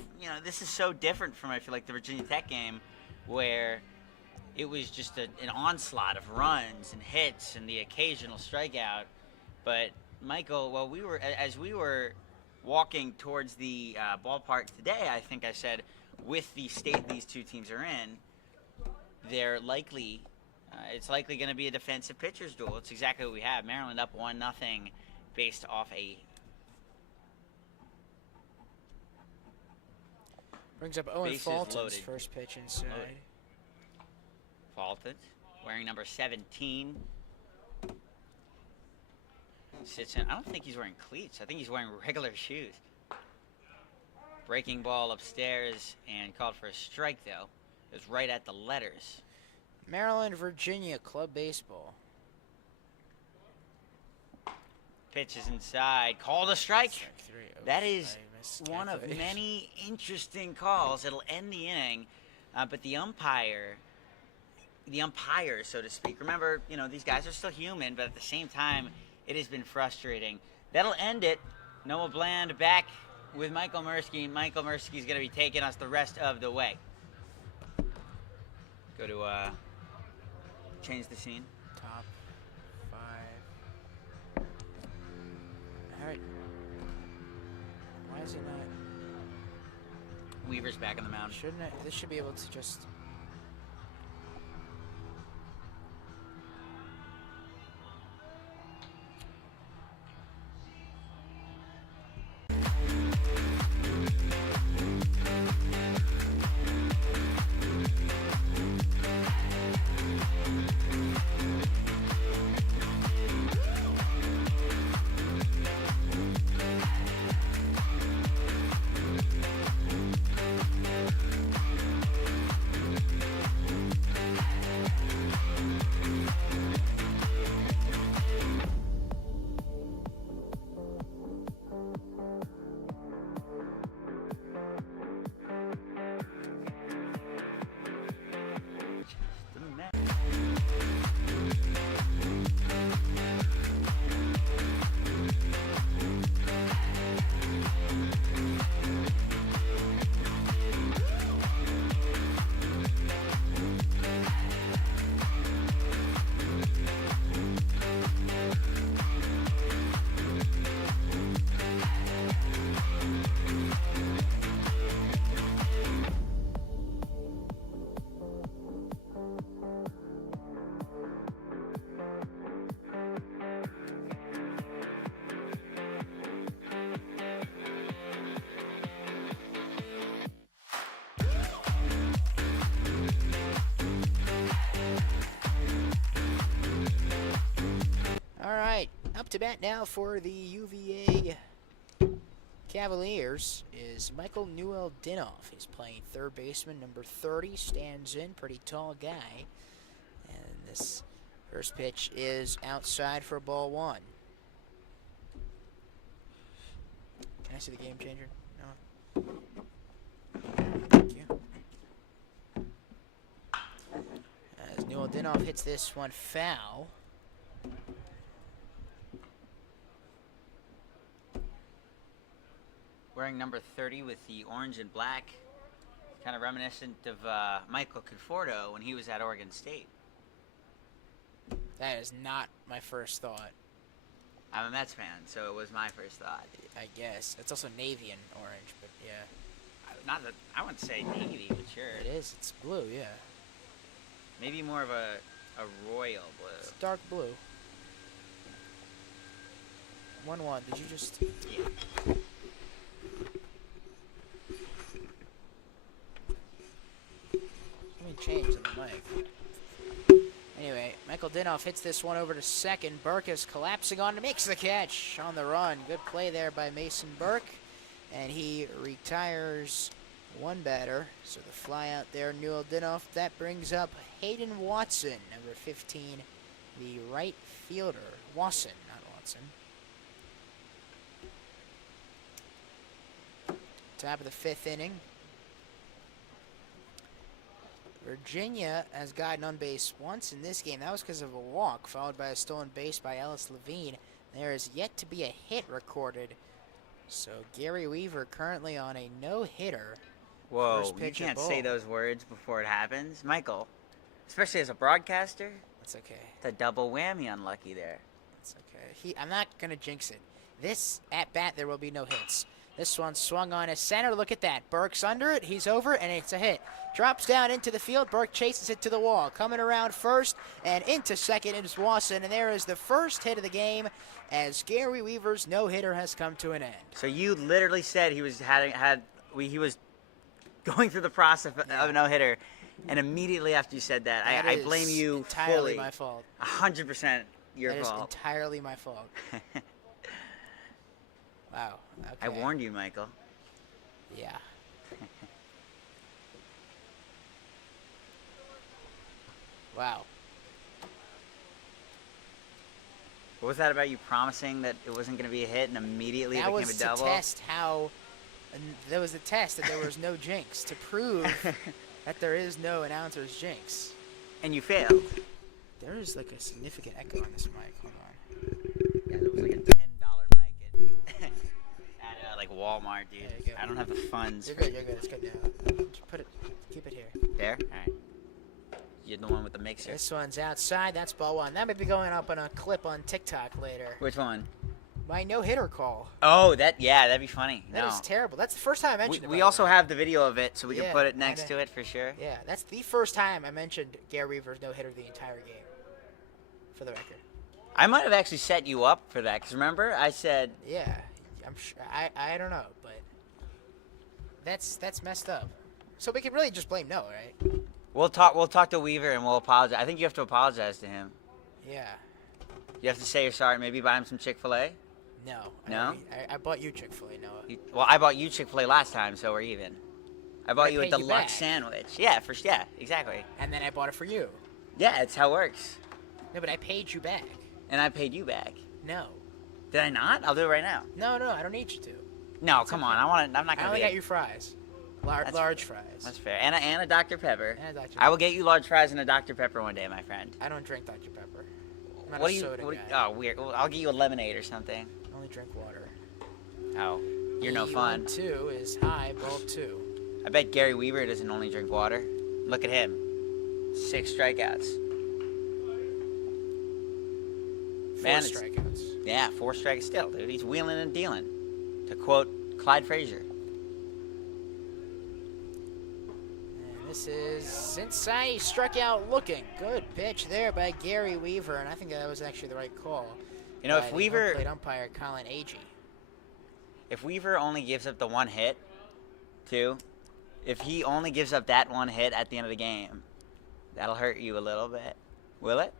this is so different from, I feel like, the Virginia Tech game where it was just an onslaught of runs and hits and the occasional strikeout. But Michael, as we were walking towards the ballpark today, I think I said, with the state these two teams are in, they're likely, it's likely going to be a defensive pitcher's duel. It's exactly what we have. Maryland up 1-0 based off a. Brings up Owen Fulton's first pitch inside. Loaded. Fulton, wearing number 17. Sits in. I don't think he's wearing cleats. I think he's wearing regular shoes. Breaking ball upstairs and called for a strike, though. It was right at the letters. Maryland, Virginia, club baseball. Pitch is inside. Called a strike. Strike 3. Oh, that is one of many interesting calls. It'll end the inning, but the umpires, so to speak. Remember, these guys are still human, but at the same time, it has been frustrating. That'll end it. Noah Bland back with Michael Mirsky. Michael Mirsky is going to be taking us the rest of the way. Go to change the scene. Top 5. All right. Why is he not? Weaver's back on the mound. Shouldn't it? This should be able to just. to bat now for the UVA Cavaliers is Michael Newell-Dinoff. He's playing third baseman, number 30, stands in, pretty tall guy. And this first pitch is outside for ball 1. Can I see the game changer? No. Thank you. As Newell-Dinoff hits this one foul. Wearing number 30 with the orange and black, kind of reminiscent of Michael Conforto when he was at Oregon State. That is not my first thought. I'm a Mets fan, so it was my first thought. I guess. It's also navy and orange, but yeah. Not that I wouldn't say navy, but sure. It is. It's blue, yeah. Maybe more of a royal blue. It's dark blue. 1-1. Did you just... Yeah. Change in the mic. Anyway, Michael Dinoff hits this one over to second. Burke is collapsing on and makes the catch on the run. Good play there by Mason Burke. And he retires one batter. So the fly out there, Newell-Dinoff. That brings up Hayden Watson, number 15, the right fielder. Wasson, not Watson. Top of the 5th inning. Virginia has gotten on base once in this game. That was because of a walk, followed by a stolen base by Ellis Levine. There is yet to be a hit recorded. So Gary Weaver currently on a no-hitter. Whoa, you can't say those words before it happens. Michael, especially as a broadcaster. That's okay. It's a double whammy unlucky there. That's okay. I'm not going to jinx it. This at-bat, there will be no hits. This one swung on his center. Look at that. Burke's under it. He's over, and it's a hit. Drops down into the field. Burke chases it to the wall. Coming around first and into second is Wasson, and there is the first hit of the game as Gary Weaver's no-hitter has come to an end. So you literally said he was he was going through the process of a no-hitter, and immediately after you said that, I blame you entirely fully. My fault. 100% your fault. That is entirely my fault. Wow. Okay. I warned you, Michael. Yeah. Wow. What was that about you promising that it wasn't going to be a hit and immediately it became a double? That was to test how... There was a test that there was no jinx, to prove that there is no announcer's jinx. And you failed. There is like a significant echo on this mic. Hold on. Yeah, there was like a $10 mic at like Walmart, dude. I don't have the funds. You're good. It's good now. Just keep it here. There? All right. You're the one with the mixer. This one's outside. That's ball 1. That may be going up on a clip on TikTok later. Which one? My no-hitter call. Oh, that'd be funny. That is terrible. That's the first time I mentioned it. We also have the video of it, so we can Yeah, put it next to it for sure. Yeah, that's the first time I mentioned Gary Weaver's no-hitter the entire game, for the record. I might have actually set you up for that, because remember, I said... Yeah, I'm sure. I don't know, but that's messed up. So we could really just blame no, right? We'll talk to Weaver and we'll apologize. I think you have to apologize to him. Yeah. You have to say you're sorry. Maybe buy him some Chick-fil-A? No. No? I bought you Chick-fil-A, Noah. Well, I bought you Chick-fil-A last time, so we're even. I bought you a paid you deluxe back. sandwich. Yeah, exactly. And then I bought it for you. Yeah, it's how it works. No, but I paid you back. And I paid you back. No. Did I not? I'll do it right now. No, I don't need you to. No, come on. I'm not I gonna. only got you fries. Large fries. That's fair. And a Dr. Pepper. And a Dr. I will get you large fries and a Dr. Pepper one day, my friend. I don't drink Dr. Pepper. I'm not What a do you? soda What, guy. oh, weird. Well, I'll get you a lemonade or something. I only drink water. Oh, you're no fun. 2 is high, ball 2. I bet Gary Weaver doesn't only drink water. Look at him. 6 strikeouts. 4 Man, strikeouts. Yeah, 4 strikes still, dude. He's wheeling and dealing. To quote Clyde Frazier. And this is inside. He struck out looking. Good pitch there by Gary Weaver, and I think that was actually the right call. You know, by if the Weaver... home plate umpire Colin Agee. If Weaver only gives up the 1 hit, too, if he only gives up that 1 hit at the end of the game, that'll hurt you a little bit. Will it?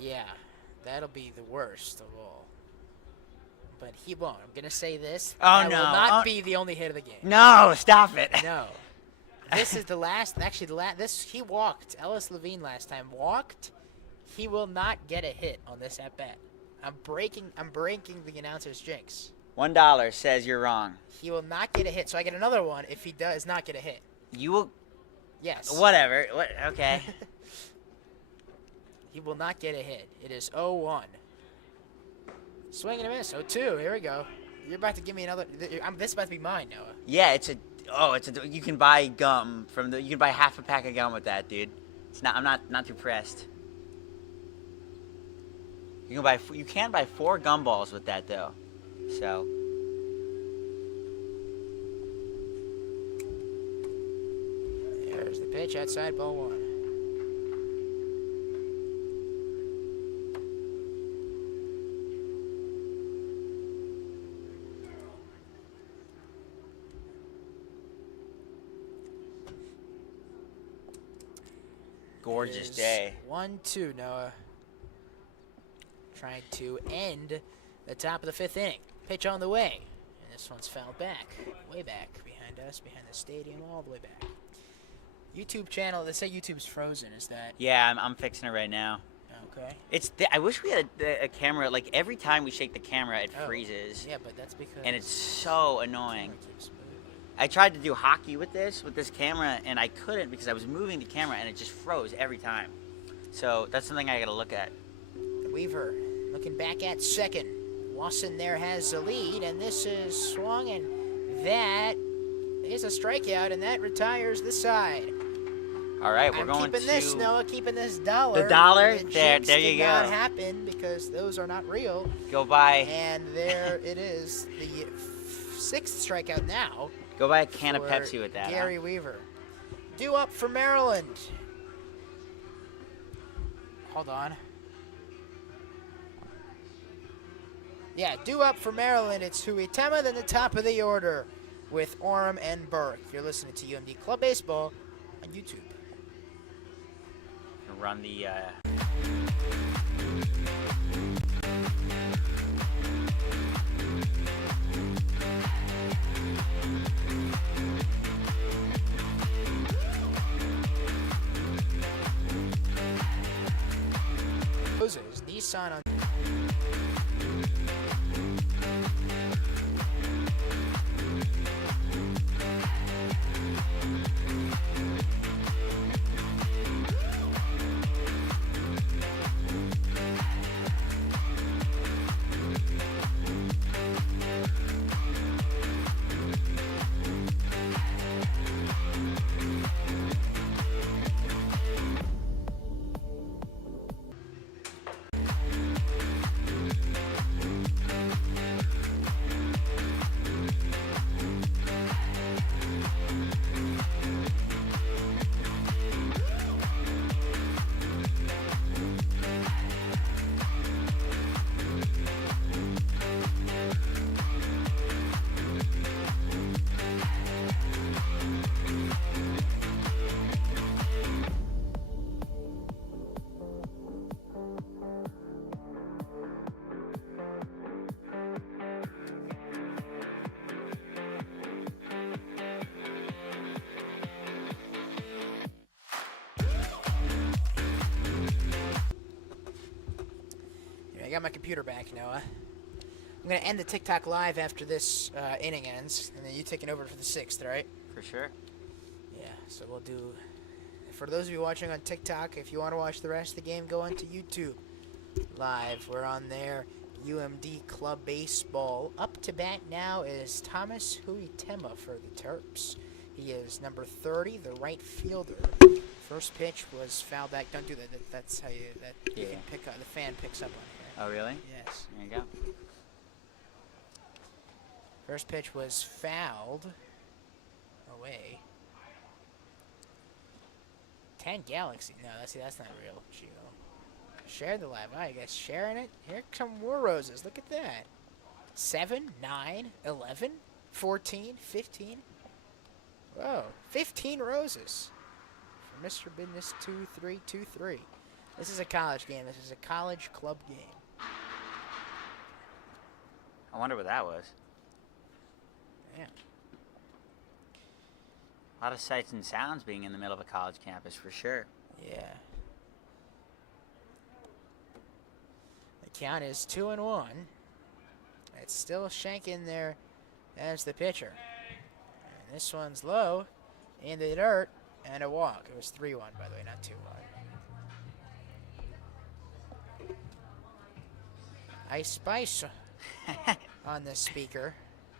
Yeah, That'll be the worst of all. But he won't. I'm gonna say this. Oh, that no. will not be the only hit of the game. No, stop it. No. This is the last. Actually, he walked. Ellis Levine last time walked. He will not get a hit on this at bat. I'm breaking the announcer's jinx. $1 says you're wrong. He will not get a hit. So I get another one if he does not get a hit. You will. Yes. Whatever. Okay. He will not get a hit. It is 0-1. Swing and a miss. 0-2. Here we go. You're about to give me another. This is about to be mine, Noah. Yeah, it's a. You can buy gum you can buy half a pack of gum with that, dude. I'm not too pressed. You can buy 4 gumballs with that though. So. There's the pitch outside, ball 1. Gorgeous day. 1-2, Noah. Trying to end the top of the 5th inning. Pitch on the way. And this one's fouled back. Way back behind us, behind the stadium, all the way back. YouTube channel, they say YouTube's frozen. Is that? Yeah, I'm fixing it right now. Okay. I wish we had a camera. Like every time we shake the camera, it freezes. Yeah, but that's because. And it's so annoying. Keeps moving. I tried to do hockey with this camera, and I couldn't because I was moving the camera, and it just froze every time. So that's something I got to look at. Weaver looking back at second. Wasson there has the lead, and this is swung, and that is a strikeout, and that retires the side. All right, we're going to... keeping this, Noah, keeping this dollar. The dollar? There you go. Did not happen because those are not real. Go buy... And there it is, the 6th strikeout now. Go buy a can of Pepsi with that. Gary Weaver. Due up for Maryland. Hold on. Yeah, due up for Maryland. It's Huitema, then the top of the order with Orem and Burke. You're listening to UMD Club Baseball on YouTube. Run the... Nissan on. I got my computer back, Noah. I'm going to end the TikTok live after this inning ends, and then you taking over for the 6th, right? For sure. Yeah, so we'll do... For those of you watching on TikTok, if you want to watch the rest of the game, go on to YouTube live. We're on there. UMD Club Baseball. Up to bat now is Thomas Huitema for the Terps. He is number 30, the right fielder. First pitch was foul back. Don't do that. That's how you... You can pick up... The fan picks up on here. Oh, really? Yes. There you go. First pitch was fouled away. 10 Galaxy. No, that's not real. Geo. Share the live. I guess sharing it. Here come more roses. Look at that. 7, 9, 11, 14, 15. Whoa. 15 roses. For Mr. Business 2323. This is a college game. This is a college club game. I wonder what that was. Yeah. A lot of sights and sounds being in the middle of a college campus, for sure. Yeah. The count is 2-1. It's still Schenk in there as the pitcher. And this one's low in the dirt and a walk. It was 3-1, by the way, not 2-1. Ice Spice on the speaker.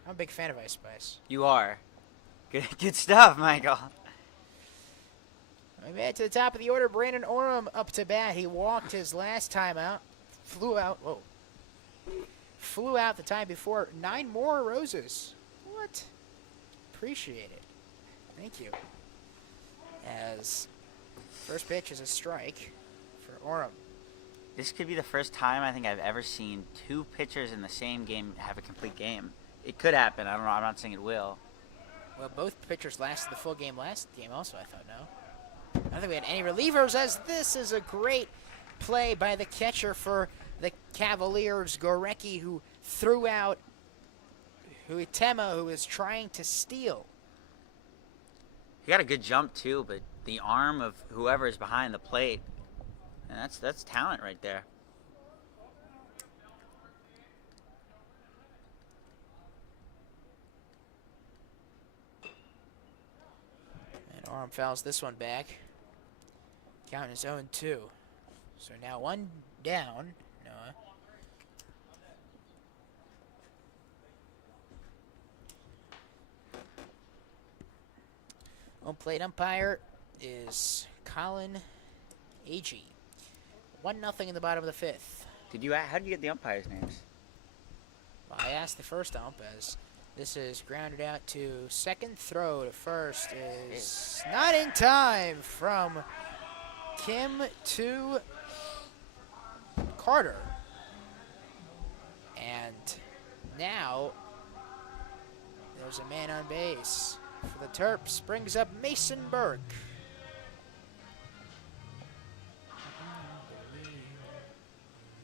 I'm a big fan of Ice Spice. You are. Good stuff, Michael. We made it to the top of the order. Brandon Oram up to bat. He walked his last time out. Flew out. Whoa. Flew out the time before. 9 more roses. What? Appreciate it. Thank you. As first pitch is a strike for Oram. This could be the first time I think I've ever seen 2 pitchers in the same game have a complete game. It could happen. I don't know. I'm not saying it will. Well, both pitchers lasted the full game last game also, I thought, no? I don't think we had any relievers, as this is a great play by the catcher for the Cavaliers, Gorecki, who threw out Huitema, who was trying to steal. He got a good jump, too, but the arm of whoever is behind the plate, and that's talent right there. Oram fouls this one back. Count is 0-2. So now 1 down. Noah. Home plate umpire is Colin Agee. 1-0 in the bottom of the 5th. How did you get the umpires' names? Well, I asked the first ump as this is grounded out to second. Throw to first is not in time from Kim to Carter. And now there's a man on base for the Terps. Brings up Mason Burke.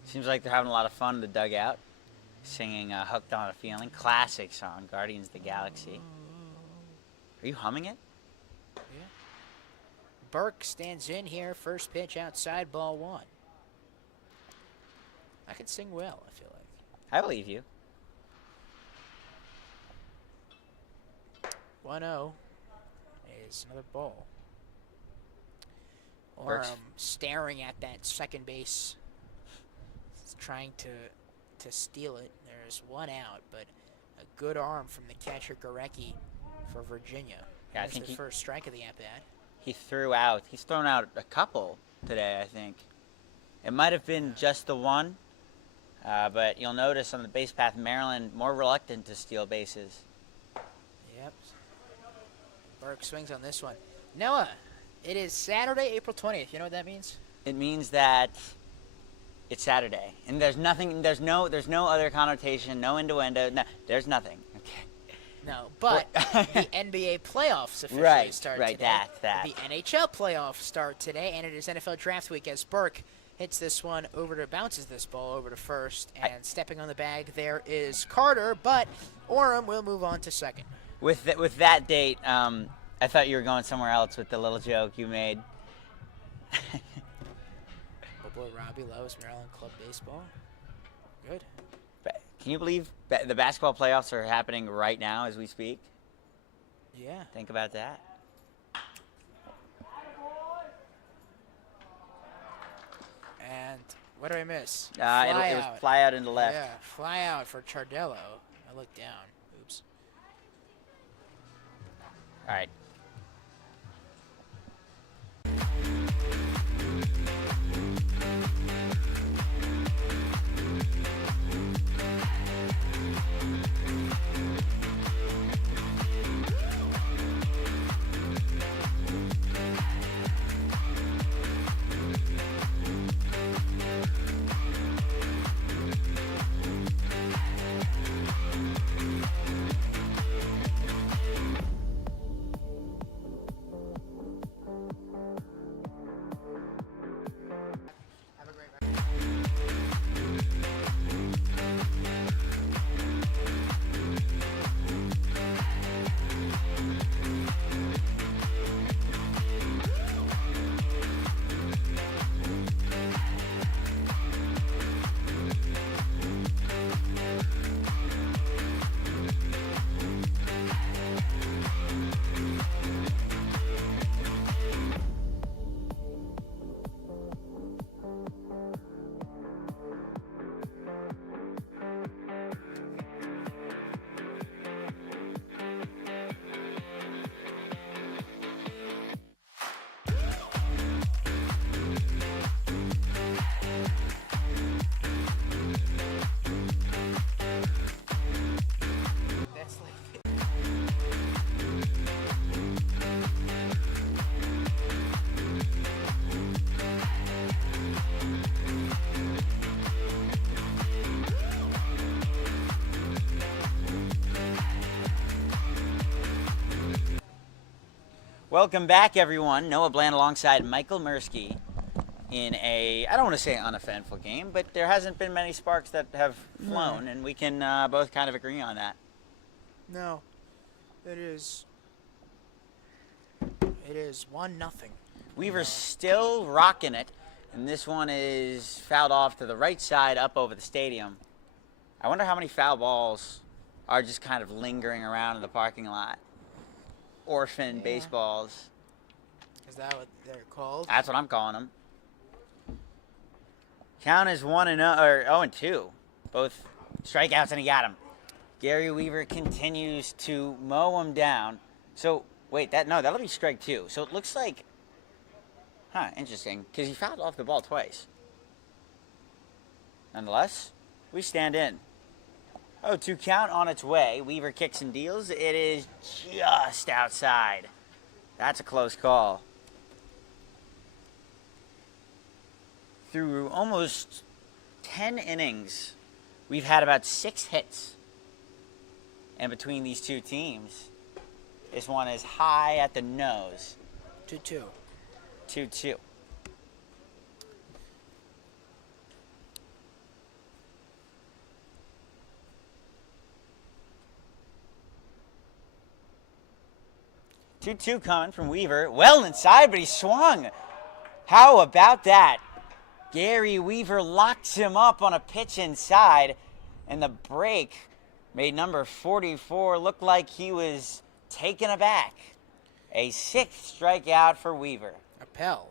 Seems like they're having a lot of fun in the dugout, singing Hooked on a Feeling. Classic song, Guardians of the Galaxy. Are you humming it? Yeah. Burke stands in here. First pitch outside, ball 1. I can sing well, I feel like. I believe you. 1-0 is another ball. Burke's staring at that second base. He's trying to steal it. There's 1 out, but a good arm from the catcher Gorecki for Virginia. Yeah, I That's think the first strike of the at-bat. He's thrown out a couple today, I think. It might have been just the one, but you'll notice on the base path, Maryland more reluctant to steal bases. Yep. Burke swings on this one. Noah, it is Saturday, April 20th. You know what that means? It means that it's Saturday, and there's no other connotation, no innuendo, no, there's nothing. Okay. No, but the NBA playoffs officially start today. Right, that. The NHL playoffs start today, and it is NFL draft week as Burke hits this one bounces this ball over to first, and stepping on the bag there is Carter, but Oram will move on to second. With that date, I thought you were going somewhere else with the little joke you made. Oh boy, Robbie loves Maryland club baseball. Good. Can you believe the basketball playoffs are happening right now as we speak? Yeah. Think about that. And what did I miss? It was fly out into left. Yeah, fly out for Chardello. I looked down. Oops. All right. Welcome back, everyone. Noah Bland alongside Michael Mirsky in a, I don't want to say uneventful game, but there hasn't been many sparks that have flown, and we can both kind of agree on that. No, it is 1-0. Weaver's still rocking it, and this one is fouled off to the right side up over the stadium. I wonder how many foul balls are just kind of lingering around in the parking lot. Orphan baseballs. Is that what they're called? That's what I'm calling them. Count is 0-2. Both strikeouts, and he got him. Gary Weaver continues to mow him down. So, wait, that'll be strike 2. So it looks like, interesting, because he fouled off the ball twice. Nonetheless, we stand in. 0-2 count on its way. Weaver kicks and deals. It is just outside. That's a close call. Through almost 10 innings, we've had about 6 hits. And between these two teams, this one is high at the nose. 2-2. 2-2. Two coming from Weaver. Well inside, but he swung. How about that? Gary Weaver locks him up on a pitch inside, and the break made number 44 look like he was taken aback. A 6th strikeout for Weaver. Appel.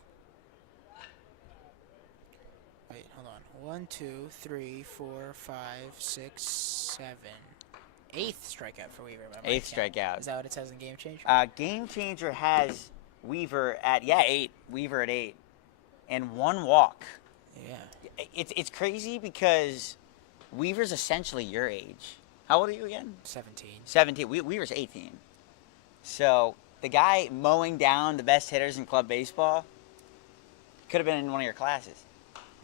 Wait, hold on. 1, 2, 3, 4, 5, 6, 7. 8th strikeout for Weaver. 8th strikeout. Is that what it says in Game Changer? Game Changer has Weaver at 8. Weaver at 8, and 1 walk. Yeah. It's crazy because Weaver's essentially your age. How old are you again? 17. 17. Weaver's 18. So the guy mowing down the best hitters in club baseball could have been in one of your classes.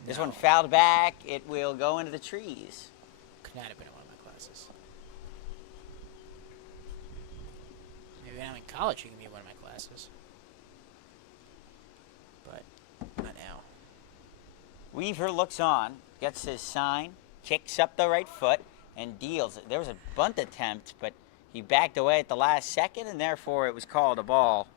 This one fouled back. It will go into the trees. Could not have been in one of my classes. Maybe when I'm in college, you can be in one of my classes. But not now. Weaver looks on, gets his sign, kicks up the right foot, and deals. There was a bunt attempt, but he backed away at the last second, and therefore it was called a ball.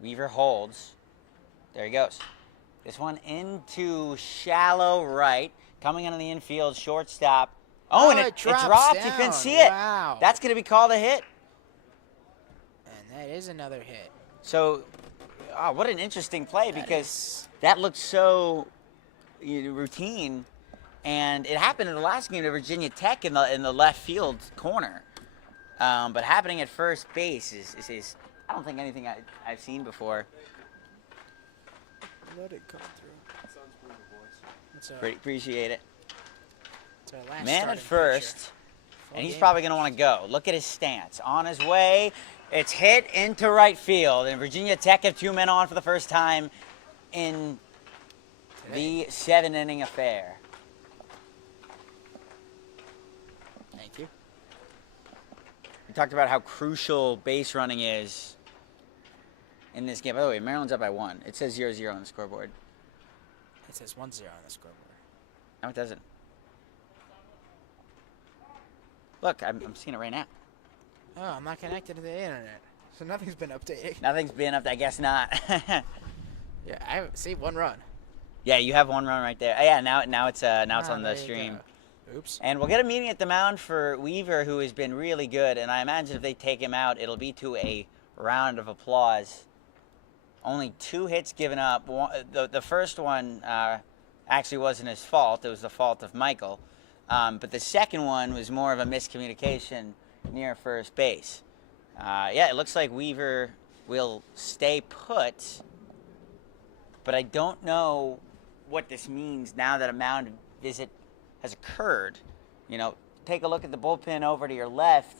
Weaver holds. There he goes. This one into shallow right. Coming into the infield, shortstop. Oh, and it dropped. Down. You couldn't see it. Wow. That's going to be called a hit. And that is another hit. So, what an interesting play, because that looked so routine. And it happened in the last game to Virginia Tech in the left field corner. But happening at first base is I don't think anything I've seen before. Let it come through. Sounds Pretty appreciate it. Last Man at first, pitcher. and he's probably going to want to go. Look at his stance. On his way, it's hit into right field, and Virginia Tech have 2 men on for the first time in the 7-inning affair. Thank you. We talked about how crucial base running is in this game. By the way, Maryland's up by 1. It says 0-0 on the scoreboard. It says 1-0 on the scoreboard. No, it doesn't. Look, I'm seeing it right now. Oh, I'm not connected to the internet, so nothing's been updated. Nothing's been up. I guess not. Yeah, I see 1 run. Yeah, you have 1 run right there. Yeah, now it's on the stream. Oops. And we'll get a meeting at the mound for Weaver, who has been really good. And I imagine if they take him out, it'll be to a round of applause. Only 2 hits given up. The first one actually wasn't his fault. It was the fault of Michael. But the second one was more of a miscommunication near first base. It looks like Weaver will stay put. But I don't know what this means now that a mound visit has occurred. Take a look at the bullpen over to your left,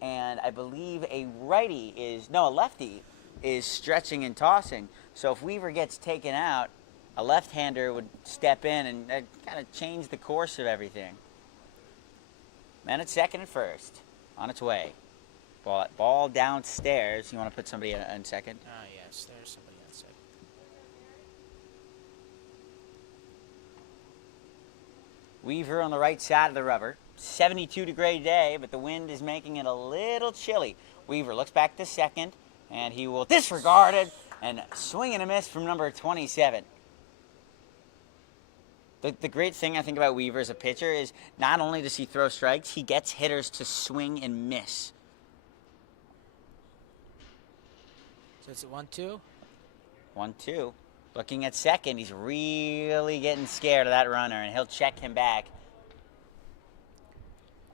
and I believe a lefty is stretching and tossing. So if Weaver gets taken out, a left-hander would step in and kind of change the course of everything. Man at second and first, on its way. Ball downstairs. You want to put somebody in second? Ah, yes, there's somebody on second. Weaver on the right side of the rubber. 72-degree day, but the wind is making it a little chilly. Weaver looks back to second, and he will disregard it and swing and a miss from number 27. The great thing I think about Weaver as a pitcher is not only does he throw strikes, he gets hitters to swing and miss. So it's a 1-2? 1-2. Looking at second, he's really getting scared of that runner, and he'll check him back.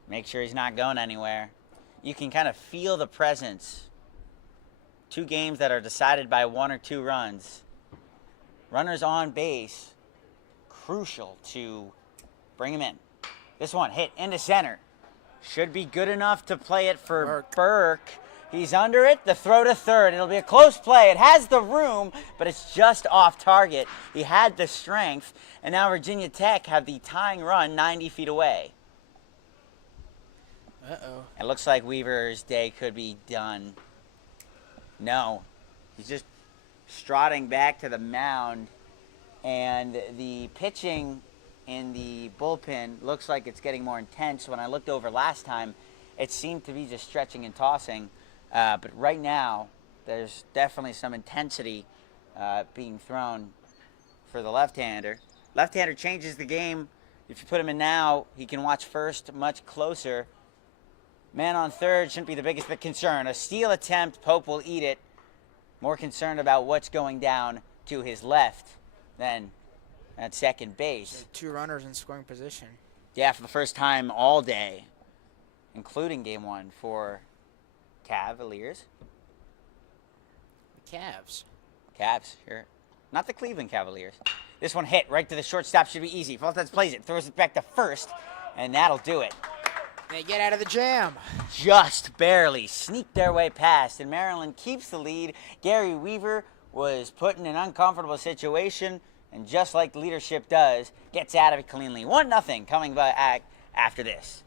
Make sure he's not going anywhere. You can kind of feel the presence. 2 games that are decided by 1 or 2 runs. Runners on base, crucial to bring him in. This one hit into center. Should be good enough to play it for Burke. He's under it. The throw to third. It'll be a close play. It has the room, but it's just off target. He had the strength, and now Virginia Tech have the tying run 90 feet away. Uh-oh. It looks like Weaver's day could be done. No. He's just strutting back to the mound, and the pitching in the bullpen looks like it's getting more intense. When I looked over last time, it seemed to be just stretching and tossing. But right now, there's definitely some intensity being thrown for the left-hander. Left-hander changes the game. If you put him in now, he can watch first much closer. Man on third shouldn't be the biggest concern. A steal attempt, Pope will eat it. More concerned about what's going down to his left than at second base. So 2 runners in scoring position. Yeah, for the first time all day, including game 1 for Cavaliers. The Cavs, sure. Not the Cleveland Cavaliers. This one hit right to the shortstop. Should be easy. Fultz plays it, throws it back to first, and that'll do it. They get out of the jam. Just barely sneaked their way past, and Maryland keeps the lead. Gary Weaver was put in an uncomfortable situation, and just like leadership does, gets out of it cleanly. 1-0 coming back after this.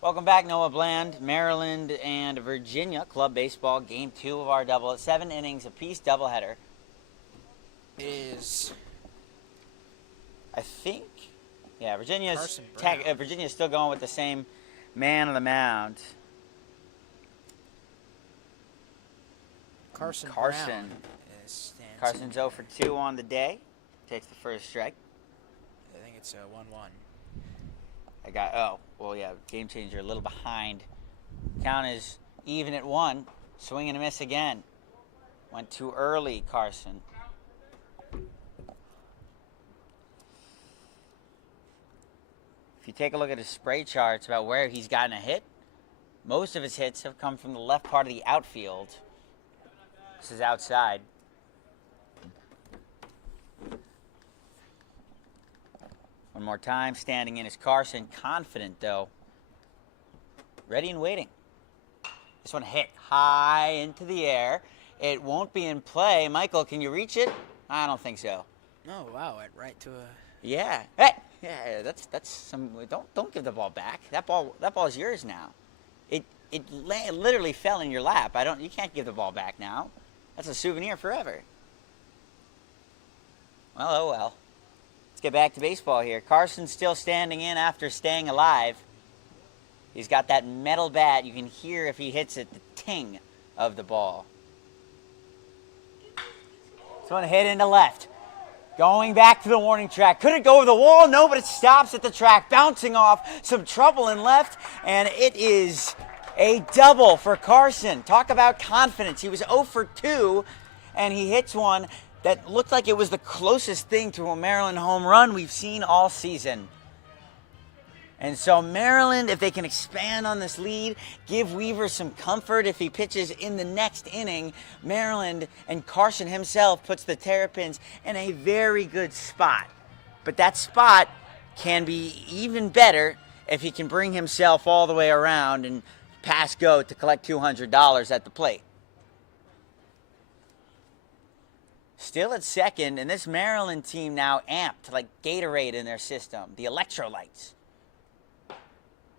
Welcome back, Noah Bland. Maryland and Virginia Club Baseball, Game 2 of our double. 7 innings apiece doubleheader. It is I think, yeah, Virginia's Carson Brown. Virginia's still going with the same man on the mound. Carson. Stands Carson's 0 for 2 on the day. Takes the first strike. I think it's a 1-1. Game changer a little behind. Count is even at 1. Swing and a miss again. Went too early, Carson. If you take a look at his spray charts about where he's gotten a hit, most of his hits have come from the left part of the outfield. This is outside. One more time, standing in is Carson. Confident, though. Ready and waiting. This one hit high into the air. It won't be in play. Michael, can you reach it? I don't think so. Oh, wow. It right to a... Yeah. Hey! Yeah, that's some... Don't give the ball back. That ball is yours now. It literally fell in your lap. You can't give the ball back now. That's a souvenir forever. Well, oh well. Let's get back to baseball here. Carson's still standing in after staying alive. He's got that metal bat. You can hear if he hits it, the ting of the ball. This one hit into left. Going back to the warning track. Could it go over the wall? No, but it stops at the track. Bouncing off. Some trouble in left. And it is a double for Carson. Talk about confidence. He was 0 for 2, and he hits one that looked like it was the closest thing to a Maryland home run we've seen all season. And so Maryland, if they can expand on this lead, give Weaver some comfort if he pitches in the next inning, Maryland and Carson himself puts the Terrapins in a very good spot. But that spot can be even better if he can bring himself all the way around and pass go to collect $200 at the plate. Still at second, and this Maryland team now amped like Gatorade in their system, the electrolytes.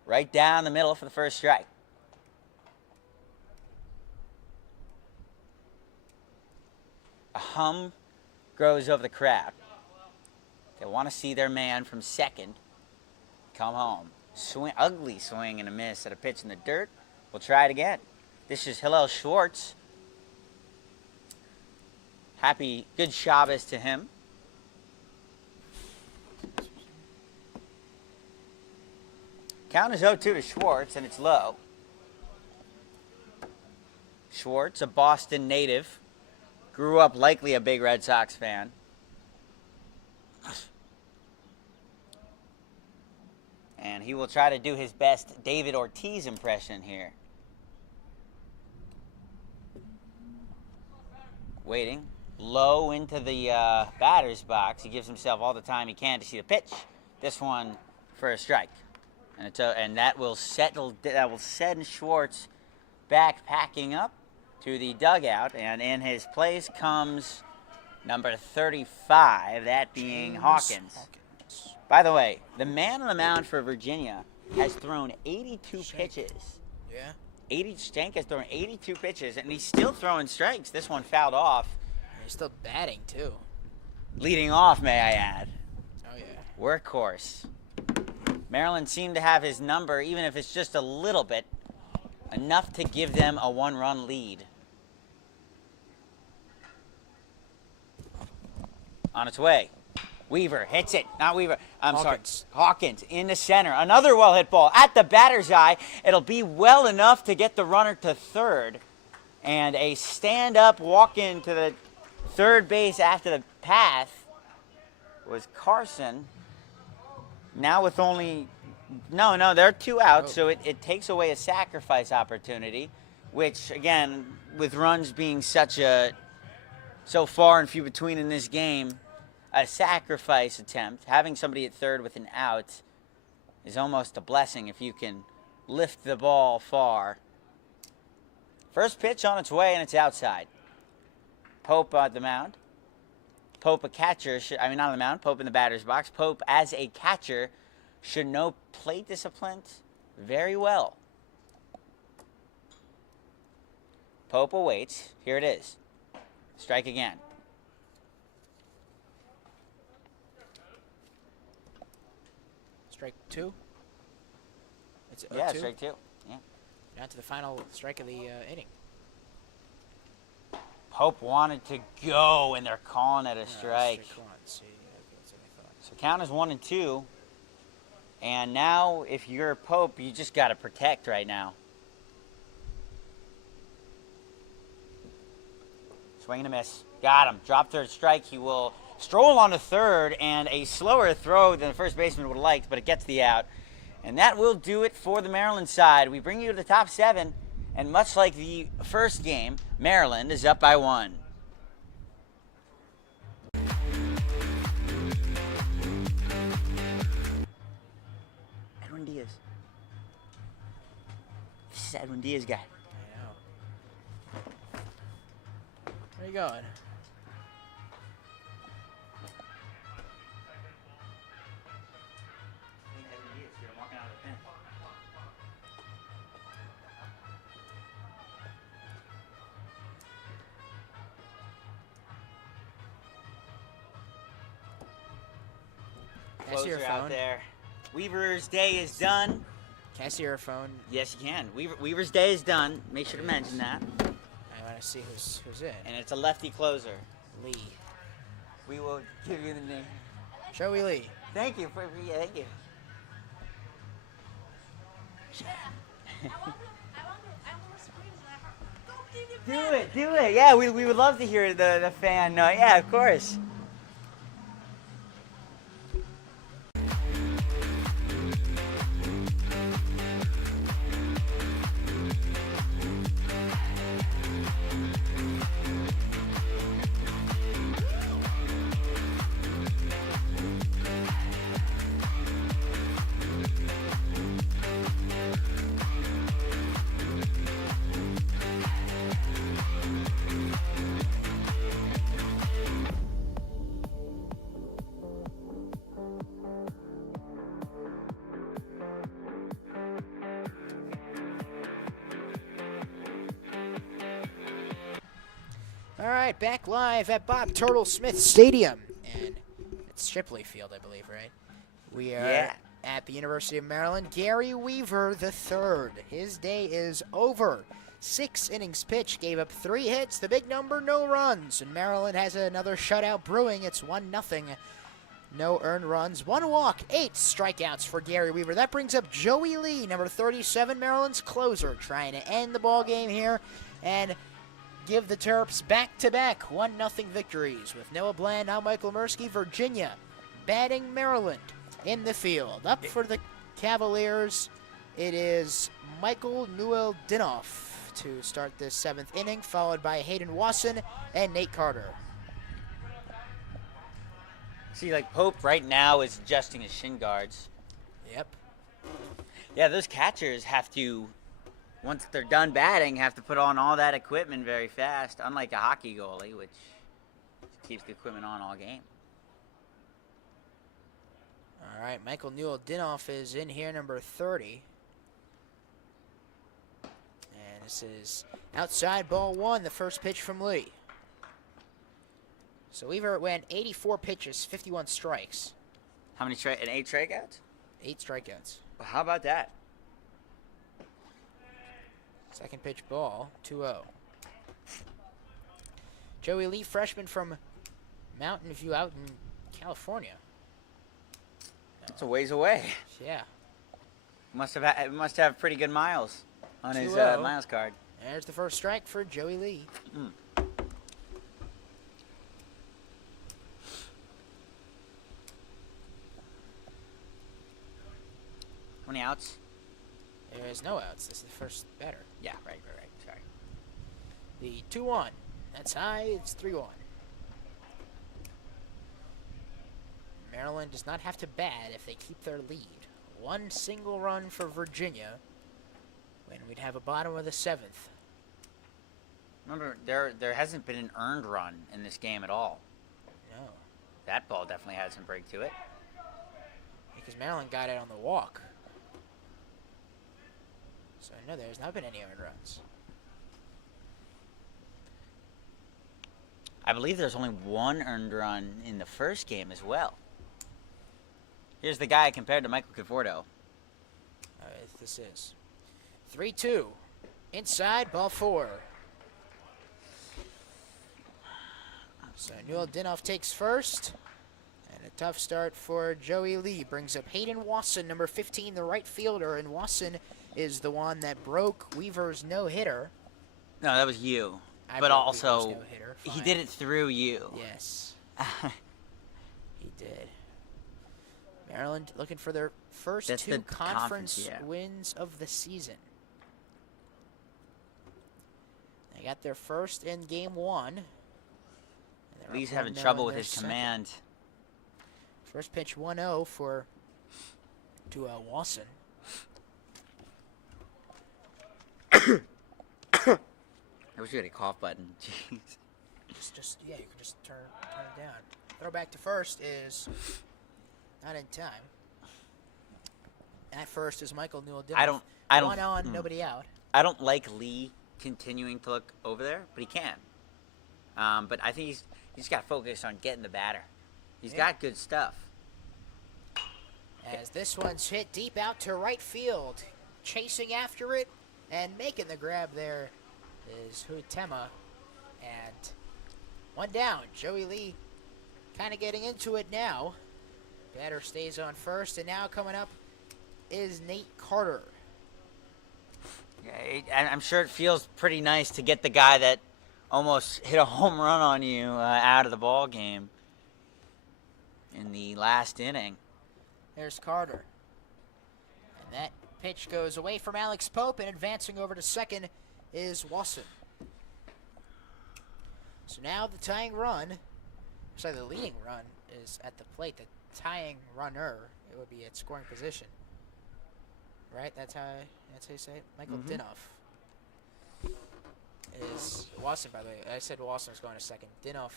Right down the middle for the first strike. A hum grows over the crowd. They want to see their man from second come home. Ugly swing and a miss at a pitch in the dirt. We'll try it again. This is Hillel Schwartz. Good Shabbos to him. Count is 0-2 to Schwartz, and it's low. Schwartz, a Boston native, grew up likely a big Red Sox fan. And he will try to do his best David Ortiz impression here. Waiting. Low into the batter's box. He gives himself all the time he can to see the pitch. This one for a strike. And that will send Schwartz back packing up to the dugout. And in his place comes number 35, that being Hawkins. By the way, the man on the mound for Virginia has thrown 82 pitches. Yeah. Stank has thrown 82 pitches, and he's still throwing strikes. This one fouled off. He's still batting, too. Leading off, may I add. Oh, yeah. Workhorse. Maryland seemed to have his number, even if it's just a little bit, enough to give them a one-run lead. On its way. Weaver hits it. Not Weaver. Hawkins in the center. Another well-hit ball at the batter's eye. It'll be well enough to get the runner to third. And a stand-up walk-in to the third base after the path was Carson. Now with only... No, there are 2 outs, so it takes away a sacrifice opportunity, which, again, with runs being so far and few between in this game, a sacrifice attempt, having somebody at third with an out, is almost a blessing if you can lift the ball far. First pitch on its way, and it's outside. Pope at the mound. Pope, a catcher, not on the mound, Pope in the batter's box. Pope, as a catcher, should know plate discipline very well. Pope awaits. Here it is. Strike again. Strike 2. It's Yeah, 0-2. strike 2. Yeah. Down to the final strike of the inning. Pope wanted to go, and they're calling it a strike. Strike 1. See, okay, that's what I thought. So count is 1-2. And now, if you're Pope, you just got to protect right now. Swing and a miss. Got him. Drop third strike. He will stroll on to third, and a slower throw than the first baseman would have liked, but it gets the out. And that will do it for the Maryland side. We bring you to the top 7, and much like the first game, Maryland is up by 1. Edwin Diaz. This is Edwin Diaz guy. I know. Where are you going? Can I see your Closer out phone? there. Weaver's day is done. Can I see your phone? Yes, you can. Weaver's day is done. Make sure to mention that. I want to see who's in. And it's a lefty closer. Lee. We will give you the name. Joey Lee. Thank you. Thank you. Do it. Yeah, we would love to hear the fan. Yeah, of course. All right, back live at Bob Turtle Smith Stadium, and it's Shipley Field, I believe, right? We are at the University of Maryland. Gary Weaver III. His day is over. 6 innings pitched, gave up 3 hits, the big number, no runs. And Maryland has another shutout brewing. It's 1-0. No earned runs, 1 walk, 8 strikeouts for Gary Weaver. That brings up Joey Lee, number 37, Maryland's closer, trying to end the ball game here and give the Terps back-to-back 1-0 victories with Noah Bland, now Michael Mursky, Virginia, batting Maryland in the field. Up for the Cavaliers, it is Michael Newell-Dinoff to start this 7th inning, followed by Hayden Wasson and Nate Carter. See, like Pope right now is adjusting his shin guards. Yep. Yeah, those catchers have to, once they're done batting, have to put on all that equipment very fast, unlike a hockey goalie, which keeps the equipment on all game. All right, Michael Newell-Dinoff is in here, number 30. And this is outside ball 1, the first pitch from Lee. So Weaver went 84 pitches, 51 strikes. How many 8 strikeouts? 8 strikeouts. Well, how about that? Second pitch ball, 2-0. Joey Lee, freshman from Mountain View out in California. It's a ways away. Yeah. Must have pretty good miles on his 2-0. miles card. There's the first strike for Joey Lee. How many outs? There is no outs. This is the first batter. Yeah, right. Sorry. The 2-1. That's high. It's 3-1. Maryland does not have to bat if they keep their lead. 1 single run for Virginia when we'd have a bottom of the 7th. Remember, there hasn't been an earned run in this game at all. No. That ball definitely had some break to it. Because Maryland got it on the walk. So no, there's not been any earned runs. I believe there's only one earned run in the first game as well. Here's the guy compared to Michael Conforto. This is 3-2. Inside, ball 4. So Newell Dinoff takes first. And a tough start for Joey Lee. Brings up Hayden Wasson, number 15, the right fielder. And Wasson is the one that broke Weaver's no-hitter. No, that was you. I But broke also, Weaver's no-hitter. he Fine. did it through you. Yes. He did. Maryland looking for their first That's two the conference yeah. wins of the season. They got their first in game 1. And they're Lee's up having 1-0 trouble in with their his second. command. First pitch 1-0 to Wasson. I wish we had a cough button. Jeez. Yeah, you can just turn it down. Throw back to first is not in time. At first is Michael Newell. I don't. One on, nobody out. I don't like Lee continuing to look over there, but he can. But I think he's got to focus on getting the batter. He's got good stuff. As this one's hit deep out to right field. Chasing after it and making the grab there is Huitema. And one down. Joey Lee kind of getting into it now. Batter stays on first, and now coming up is Nate Carter. Yeah, I'm sure it feels pretty nice to get the guy that almost hit a home run on you out of the ball game in the last inning. There's Carter. And that pitch goes away from Alex Pope, and advancing over to second is Wasson. So now the tying run, sorry, the leading run is at the plate. The tying runner, it would be at scoring position. Right? That's how you say it? Michael Dinoff is Wasson, by the way. I said Wasson was going to second. Dinoff,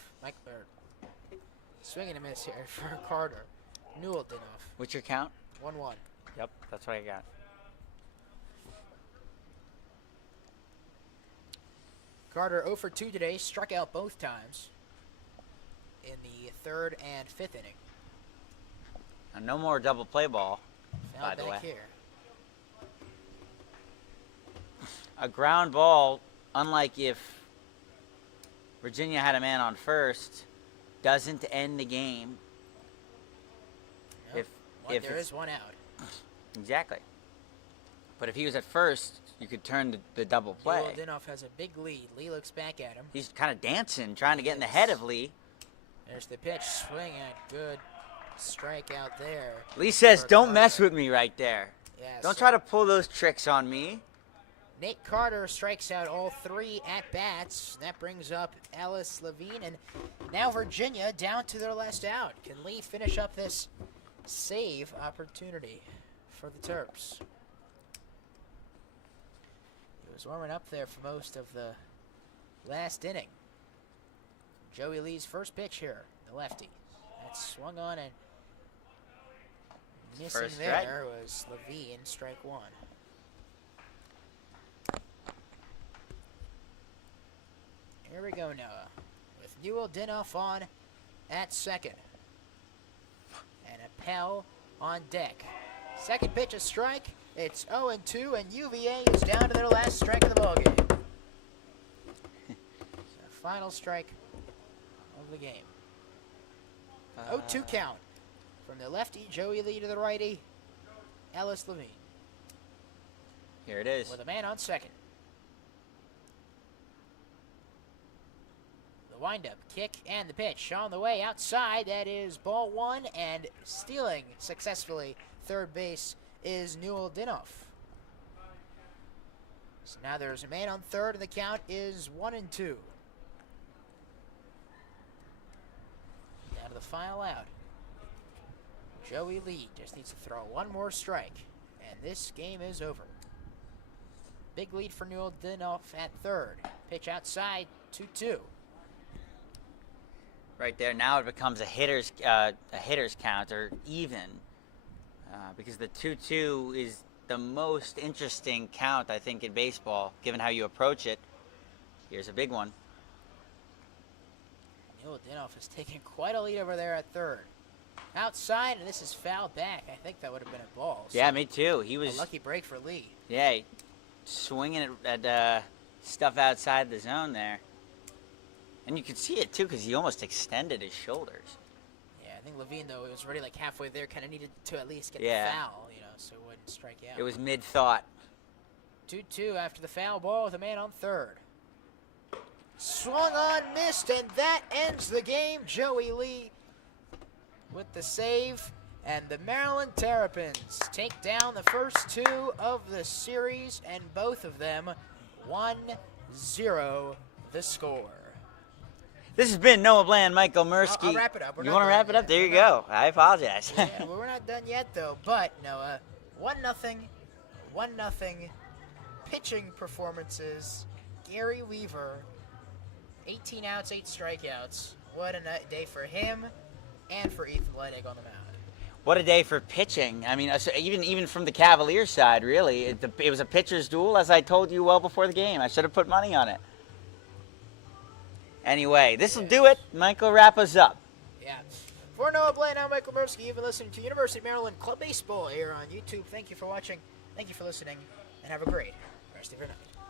swinging a miss here for Carter. Newell Dinoff. What's your count? 1-1. Yep, that's what I got. Carter 0 for 2 today, struck out both times in the 3rd and 5th inning. And no more double play ball, Foul by the way. back here. A ground ball, unlike if Virginia had a man on first, doesn't end the game. Nope. If There is one out. Exactly. But if he was at first, you could turn the double play. Newell Dinoff has a big lead. Lee looks back at him. He's kind of dancing, trying to get in the head of Lee. There's the pitch. Swing at good strikeout there. Lee says, for don't Carter. mess with me right there. Yeah, Don't so try to pull those tricks on me. Nate Carter strikes out all 3 at-bats. That brings up Alice Levine. And now Virginia down to their last out. Can Lee finish up this save opportunity for the Terps? He was warming up there for most of the last inning. Joey Lee's first pitch here, the lefty. That's swung on, and missing First there strike. was Levine, strike 1. Here we go, Noah, with Newell Dinoff on at second. And Appel on deck. Second pitch, a strike. It's 0-2, and UVA is down to their last strike of the ballgame. Final strike of the game. 0-2 count. From the lefty, Joey Lee, to the righty, Alice Levine. Here it is. With a man on second. The windup, kick, and the pitch on the way outside. That is ball 1, and stealing successfully third base is Newell Dinoff. So now there's a man on third, and the count is 1-2. Down to the final out. Joey Lee just needs to throw one more strike, and this game is over. Big lead for Newell Dinoff at third. Pitch outside, 2-2. Right there. Now it becomes a hitter's count, or even, because the 2-2 is the most interesting count, I think, in baseball, given how you approach it. Here's a big one. Neil Dinoff is taking quite a lead over there at third. Outside, and this is foul back. I think that would have been a ball. So Yeah, me too. He a was lucky break for Lee. Yeah, swinging at stuff outside the zone there. And you could see it, too, because he almost extended his shoulders. Yeah, I think Levine, though, it was already like halfway there, kind of needed to at least get Yeah. the foul, so it wouldn't strike out. It was mid-thought. 2-2 after the foul ball with a man on third. Swung on, missed, and that ends the game. Joey Lee with the save. And the Maryland Terrapins take down the first two of the series, and both of them 1-0 the score. This has been Noah Bland, Michael Mursky. I'll wrap it up. You want to wrap it up? There you go. I apologize. Yeah, well, we're not done yet, though. But, Noah, 1-0 pitching performances. Gary Weaver, 18 outs, 8 strikeouts. What a day for him and for Ethan Leidig on the mound. What a day for pitching. I mean, even from the Cavaliers side, really. It was a pitcher's duel, as I told you well before the game. I should have put money on it. Anyway, this will do it. Michael, wrap us up. Yeah. For Noah Bland, I'm Michael Mursky. You've been listening to University of Maryland Club Baseball here on YouTube. Thank you for watching. Thank you for listening. And have a great rest of your night.